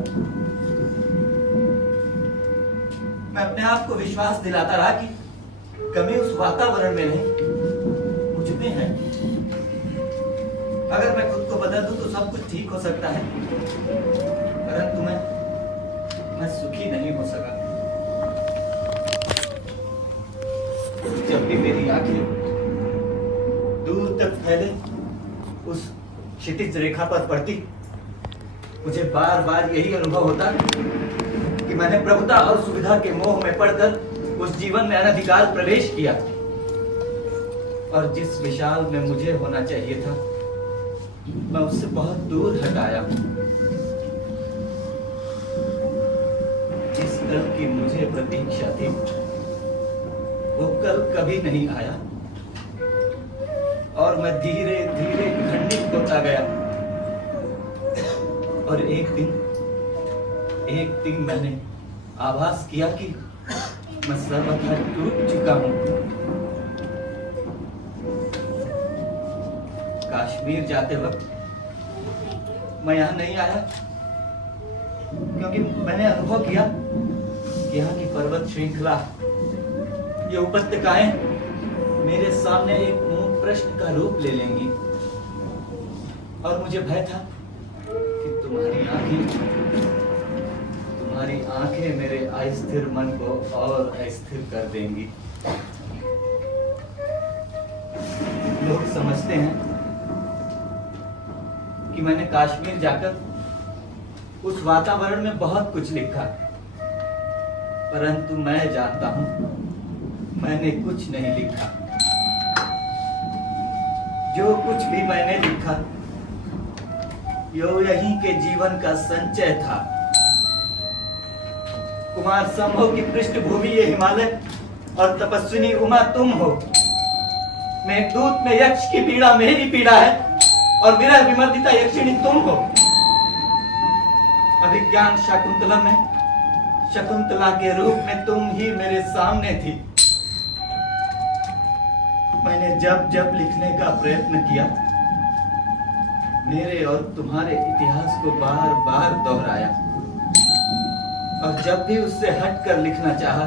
मैं अपने आप को विश्वास दिलाता रहा कि कमी उस वातावरण में नहीं, मुझ में है। अगर मैं खुद को बदल दूं तो सब कुछ ठीक हो सकता है, परंतु मैं सुखी नहीं हो सका। जब भी मेरी आंखें दूर तक फैले उस क्षितिज रेखा पर पड़ती, मुझे बार बार यही अनुभव होता कि मैंने प्रभुता और सुविधा के मोह में पड़कर उस जीवन में अनधिकार प्रवेश किया, और जिस विशाल में मुझे होना चाहिए था मैं उससे बहुत दूर हटाया हूं। जिस कल की मुझे प्रतीक्षा थी वो कल कभी नहीं आया, और मैं धीरे धीरे खंडित होता गया। और एक दिन मैंने आभास किया कि मैं सर्वथा टूट चुका हूं। कश्मीर जाते वक्त मैं यहां नहीं आया क्योंकि मैंने अनुभव किया कि यहाँ की पर्वत श्रृंखला, ये उपत्यकाएं मेरे सामने एक मूक प्रश्न का रूप ले लेंगी, और मुझे भय था कि तुम्हारी आंखें मेरे अस्थिर मन को और अस्थिर कर देंगी। लोग समझते हैं कि मैंने कश्मीर जाकर उस वातावरण में बहुत कुछ लिखा, परंतु मैं जानता हूं मैंने कुछ नहीं लिखा। जो कुछ भी मैंने लिखा यो यहीं के जीवन का संचय था। कुमार संभव की पृष्ठभूमि ये हिमालय और तपस्विनी उमा तुम हो। मेघदूत में यक्ष की पीड़ा मेरी पीड़ा है और विरह विमर्दिता यक्षिणी तुम हो। अभिज्ञान शाकुंतला में शकुंतला के रूप में तुम ही मेरे सामने थी। मैंने जब जब लिखने का प्रयत्न किया मेरे और तुम्हारे इतिहास को बार बार दोहराया और जब भी उससे हटकर लिखना चाहा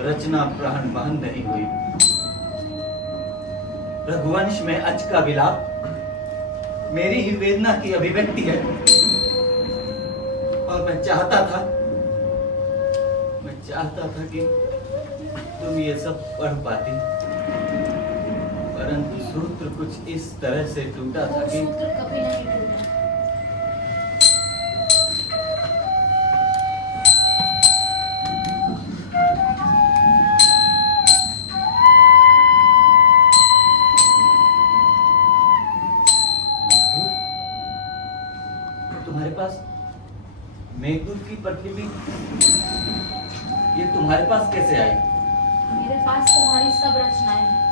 रचना प्राण बहन नहीं हुई। रघुवंश में अच का विलाप मेरी ही वेदना की अभिव्यक्ति है और मैं चाहता था कि तुम ये सब पढ़ पाती, परंतु सूत्र कुछ इस तरह से टूटा था कि सूत्र कभी नहीं टूटा। तुम्हारे पास मेघदूत की प्रतिलिपि ये तुम्हारे पास कैसे आई? मेरे पास तुम्हारी सब रचनाएं हैं।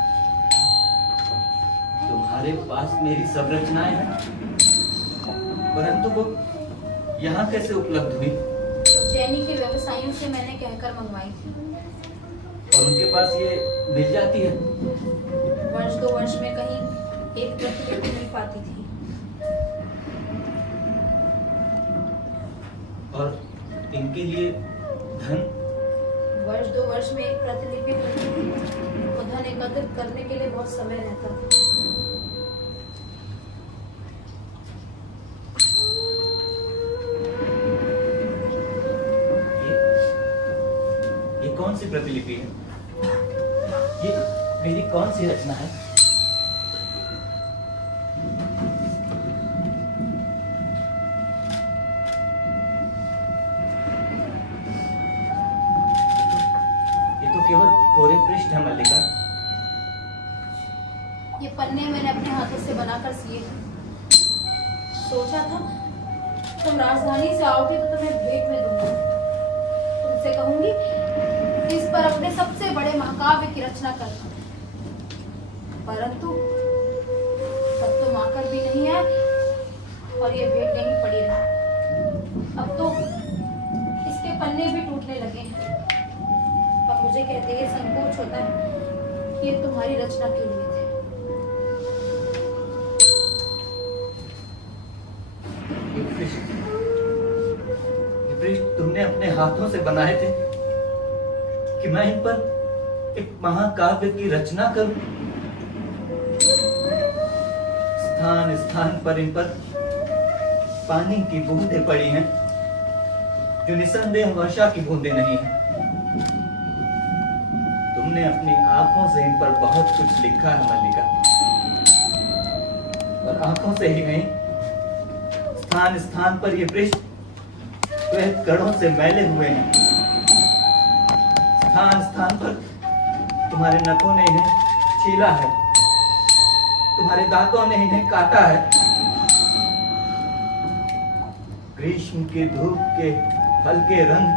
तुम्हारे पास मेरी सब रचनाएं हैं, परंतु वो यहाँ कैसे उपलब्ध हुई? उज्जैनी के व्यवसायियों से मैंने कहकर मंगवाई थी और उनके पास ये मिल जाती है? वर्ष 2 वर्ष में कहीं एक प्रतिलिपि मिल पाती थी। और इनके लिए धन? वर्ष 2 वर्ष में एक प्रतिलिपि मिलती थी तो धन एकत्रित करने के लिए बहुत समय रहता था। ये कौन सी प्रतिलिपि है? ये मेरी कौन सी रचना है? केवल कोरे पृष्ठ है मल्लिका। ये पन्ने मैंने अपने हाथों से बनाकर सिए थे। सोचा था तुम राजधानी से आओगे तो तुम्हें भेंट में दूंगा। तुमसे कहूंगी कि इस पर अपने सबसे बड़े महाकाव्य की रचना करना, परंतु तब तुम आकर भी नहीं आए और ये भेंट नहीं पड़ी रही। अब तो इसके पन्ने भी टूटने लगे हैं। मुझे कहते ये संकोच होता है कि ये तुम्हारी रचना के लिए थे। ये पृष्ठ तुमने अपने हाथों से बनाए थे कि मैं इन पर एक महाकाव्य की रचना करूं? स्थान स्थान पर इन पर पानी की बूंदें पड़ी हैं जो निसंदेह वर्षा की बूंदें नहीं हैं। तुमने अपनी आंखों से इन पर बहुत कुछ लिखा है मल्लिका, और आंखों से ही नहीं स्थान स्थान पर ये पृष्ठ श्वेत कणों से मैले हुए हैं। स्थान स्थान पर तुम्हारे नखों ने इन्हें छीला है, तुम्हारे दांतों ने इन्हें काटा है। ग्रीष्म की धूप के हल्के रंग,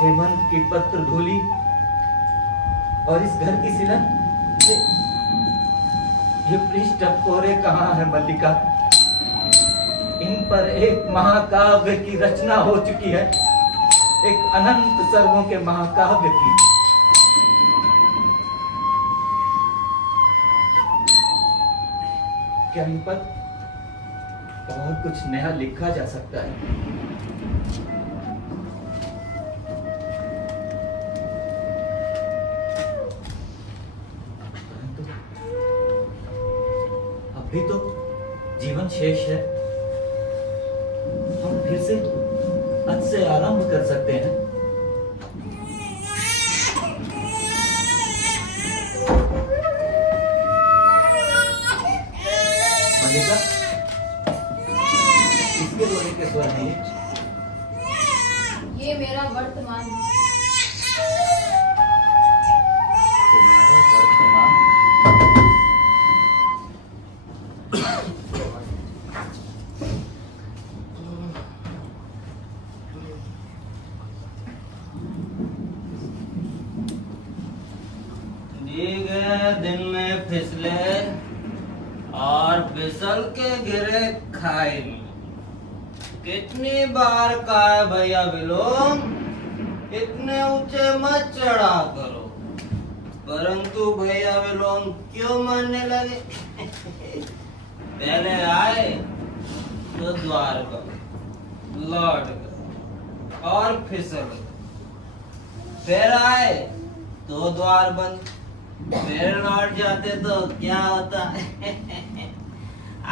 हेमंत की पत्र धूली और इस घर की सिलन, ये पृष्ठ अब कोरे कहाँ है मल्लिका? इन पर एक महाकाव्य की रचना हो चुकी है, एक अनंत सर्गों के महाकाव्य की। क्या इन पर बहुत कुछ नया लिखा जा सकता है? अभी तो जीवन शेष है, हम फिर से आज से आरंभ कर सकते हैं। मल्लिका, इसके रोने के स्वर हैं ये मेरा मेरा वर्तमान है। तुम्हारा वर्तमान? गए दिन में फिसले और फिसल के गिरे खाई में। कितनी बार कहा है भैया विलोम, इतने ऊंचे मत चढ़ा करो, परंतु भैया विलोम क्यों मानने लगे? पहले आए तो द्वार बंद, लौट गए और फिसल गए, फिर आए तो द्वार बंद, फिर लौट जाते तो क्या होता?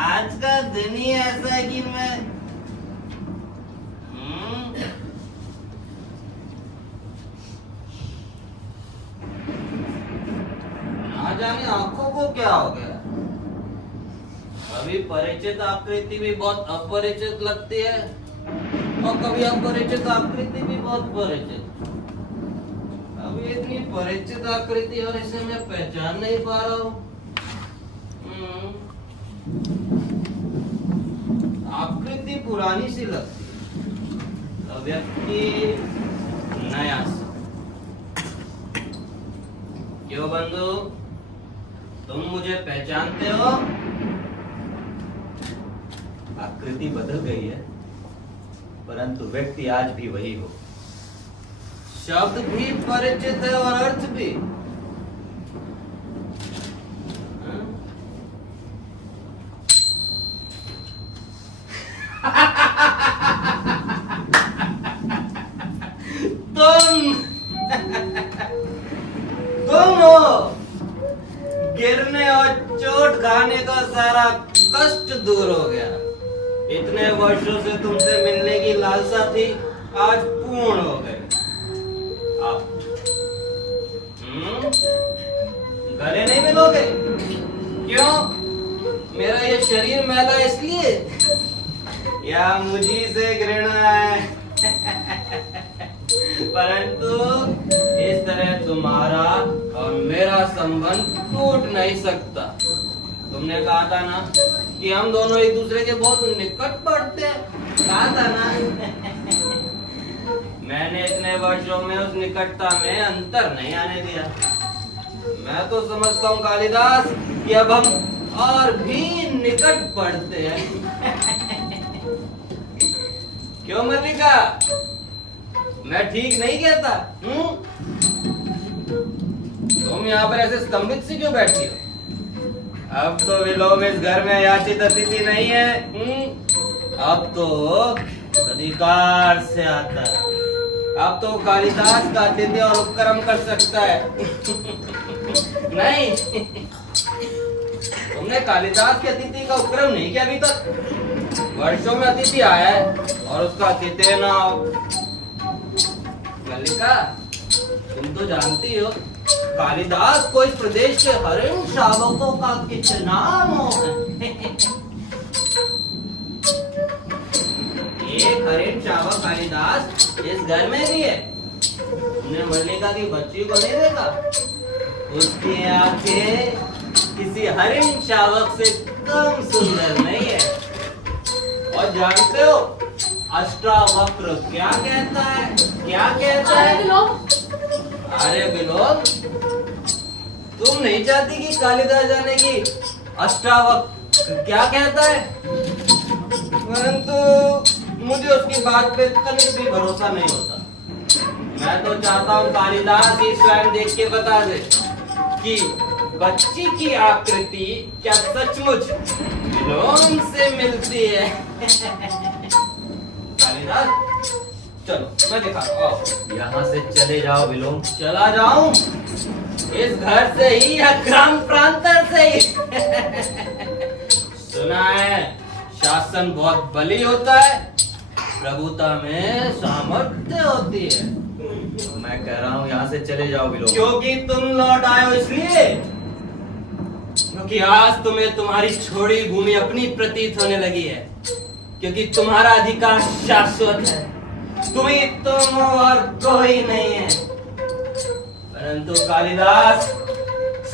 आज का दिन ही ऐसा है कि मैं ना जाने आंखों को क्या हो गया। कभी परिचित आकृति भी बहुत अपरिचित लगती है और कभी अपरिचित आकृति भी बहुत परिचित। अभी इतनी परिचित आकृति और इसे मैं पहचान नहीं पा रहा हूँ। आकृति पुरानी सी लगती है, व्यक्ति नया सा। क्यों बंधु, तुम मुझे पहचानते हो? आकृति बदल गई है, परंतु व्यक्ति आज भी वही हो। शब्द भी परिचित है और अर्थ भी। तुम हो। गिरने और चोट खाने का सारा कष्ट दूर हो गया। इतने वर्षों से तुमसे मिलने की लालसा थी, आज पूर्ण हो गई। गले नहीं मिलोगे? क्यों? मेरा ये शरीर मैला इसलिए या मुझी से घृणा है? परंतु इस तरह तुम्हारा और मेरा संबंध टूट नहीं सकता। तुमने कहा था ना कि हम दोनों एक दूसरे के बहुत निकट पड़ते हैं, कहा था ना? मैंने इतने वर्षों में उस निकटता में अंतर नहीं आने दिया। मैं तो समझता हूँ कालिदास कि अब हम और भी निकट पड़ते हैं। क्यों मल्लिका, मैं ठीक नहीं कहता? तुम यहाँ पर ऐसे स्तंभित सी क्यों बैठी हो? अब तो विलोम इस घर में याचित अतिथि नहीं है। अब तो अधिकार से आता है। अब तो कालिदास का अतिथि और उपक्रम कर सकता है। नहीं, तुमने कालिदास के अतिथि का उपक्रम नहीं किया अभी तक। वर्षों में अतिथि आया है और उसका अतिथि ना हो। मल्लिका, तुम तो जानती हो कालिदास को इस प्रदेश के हरिण शावकों का कितना मोह है। एक हरिण शावक कालिदास इस घर में भी है। तुमने मल्लिका की बच्ची को नहीं देखा? उसकी आंखें किसी हरिण शावक से कम सुंदर नहीं है। और जानते हो अष्टावक्र क्या कहता है? क्या कहता है? अरे विलोम, तुम नहीं चाहती कि कालिदास जाने की अष्टावक्र क्या कहता है? परंतु मुझे उसकी बात पे तनिक भी भरोसा नहीं होता। मैं तो चाहता हूँ कालिदास ही स्वयं देख के बता दे कि बच्ची की आकृति क्या सचमुच विलोम से मिलती है। कालिदास, चलो मैं दिखाता हूँ। यहाँ से चले जाओ विलोम। चला जाऊं? इस घर से ही या ग्राम प्रांतर से ही? सुना है शासन बहुत बली होता है, प्रभुता में सामर्थ्य होती है। मैं कह रहा हूँ यहाँ से चले जाओ विलोम। क्योंकि तुम लौट आए हो इसलिए? क्योंकि आज तुम्हें तुम्हारी छोड़ी भूमि अपनी प्रतीत होने लगी है, क्योंकि तुम्हारा अधिकार शाश्वत है। तुम ही तुम हो और कोई नहीं है। परंतु कालिदास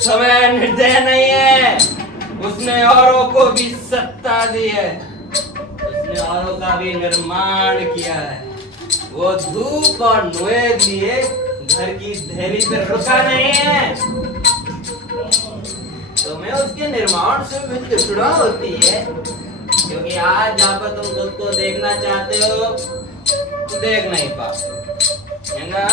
समय निर्दय नहीं है, उसने औरों को भी सत्ता दी है, उसने औरों का भी निर्माण किया है। वो धूप और नुएद लिए घर की धैली पे रुका नहीं है। तुम्हें उसके निर्माण से भी तृष्णा होती है, क्योंकि आज जहाँ पर तुम खुद को देखना चाहते हो देख नहीं पाते, है ना?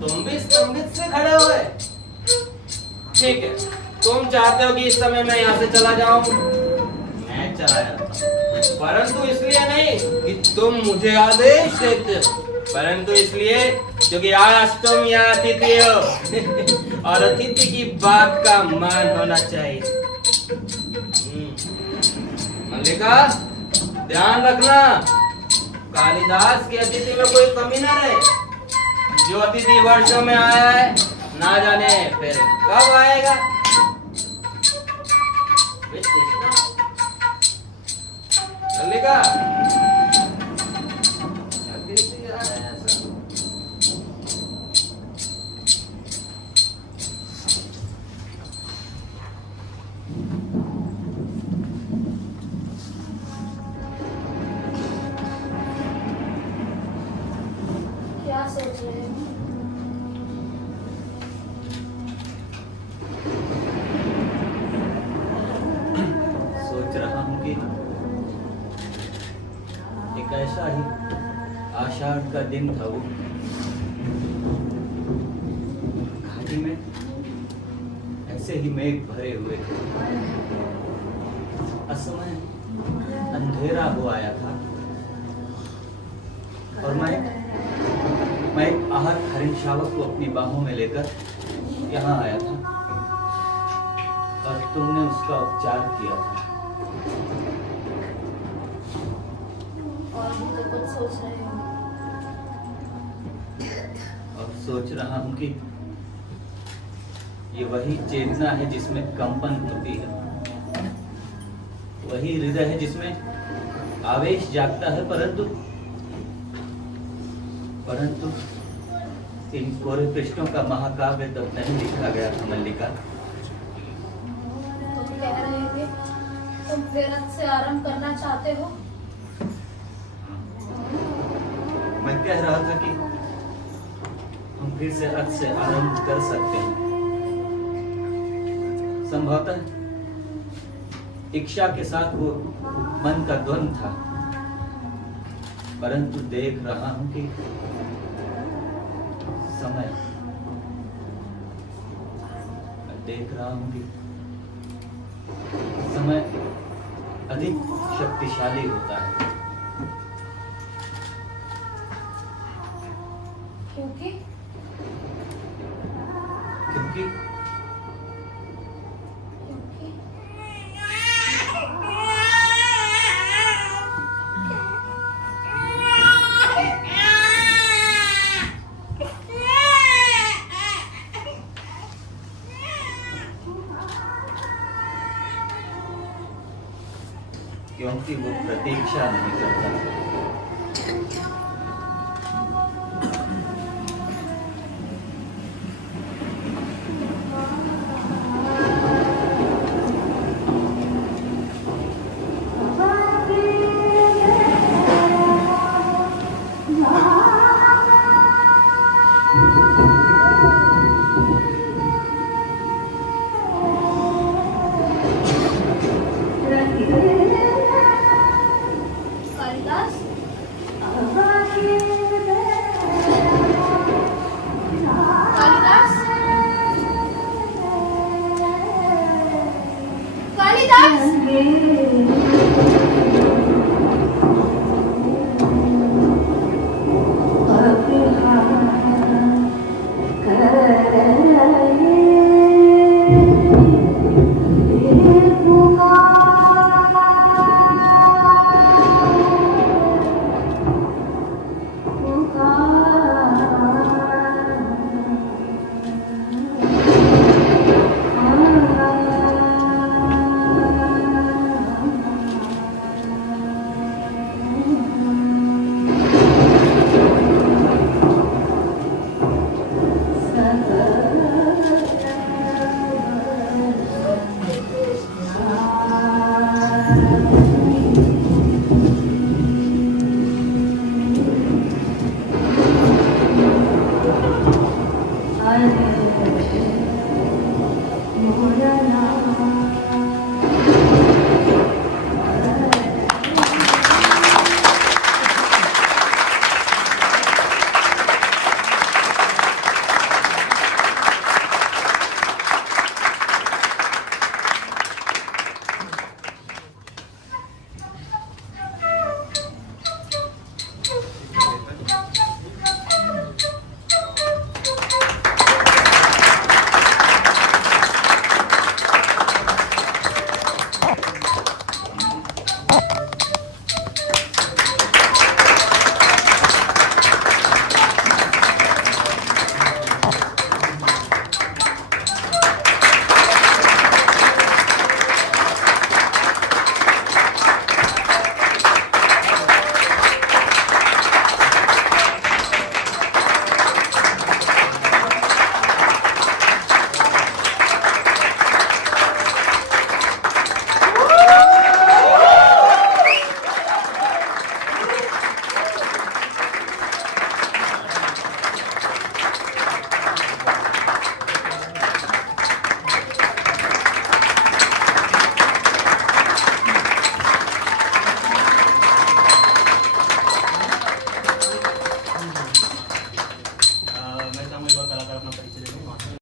तुम भी स्तंभित से खड़े हुए। ठीक है, तुम चाहते हो कि इस समय मैं यहाँ से चला जाऊं, मैं चला जाता हूं, परंतु इसलिए नहीं कि तुम मुझे आदेश देते हो, परंतु इसलिए क्योंकि आज तुम यहाँ अतिथि हो और अतिथि की बात का मान होना चाहिए। मल्लिका, ध्यान रखना, कालिदास के अतिथि में कोई कमी ना रहे। जो अतिथि वर्षों में आया है, ना जाने फिर कब आएगा। मल्लिका, अतिथि आया ऐसा। क्या सोच रहे हो? सोच रहा हूँ कि एक ऐसा ही आषाढ़ का दिन था, वो घाटी में ऐसे ही मेघ भरे हुए थे। असमय अंधेरा हो आया था और मैं एक आहत हरिण शावक को अपनी बाहों में लेकर यहाँ आया था और तुमने उसका उपचार किया था। और भी तो कुछ सोच रहे हो? और सोच रहा हूँ कि ये वही चेतना है जिसमें कंपन होती है, वही हृदय है जिसमें आवेश जागता है, परंतु इन कोरे पृष्ठों का महाकाव्य तब नहीं लिखा गया था मल्लिका। तुम कह रहे थे तुम फिर से आरंभ करना चाहते हो। मैं कह रहा था कि हम फिर से अर्थ से आरंभ कर सकते हैं। संभवतः इच्छा के साथ वो मन का द्वंद था, परंतु देख रहा हूं कि समय, देख रहा हूं कि समय अधिक शक्तिशाली होता है। क्योंकि क्योंकि क्योंकि वो प्रतीक्षा नहीं करता।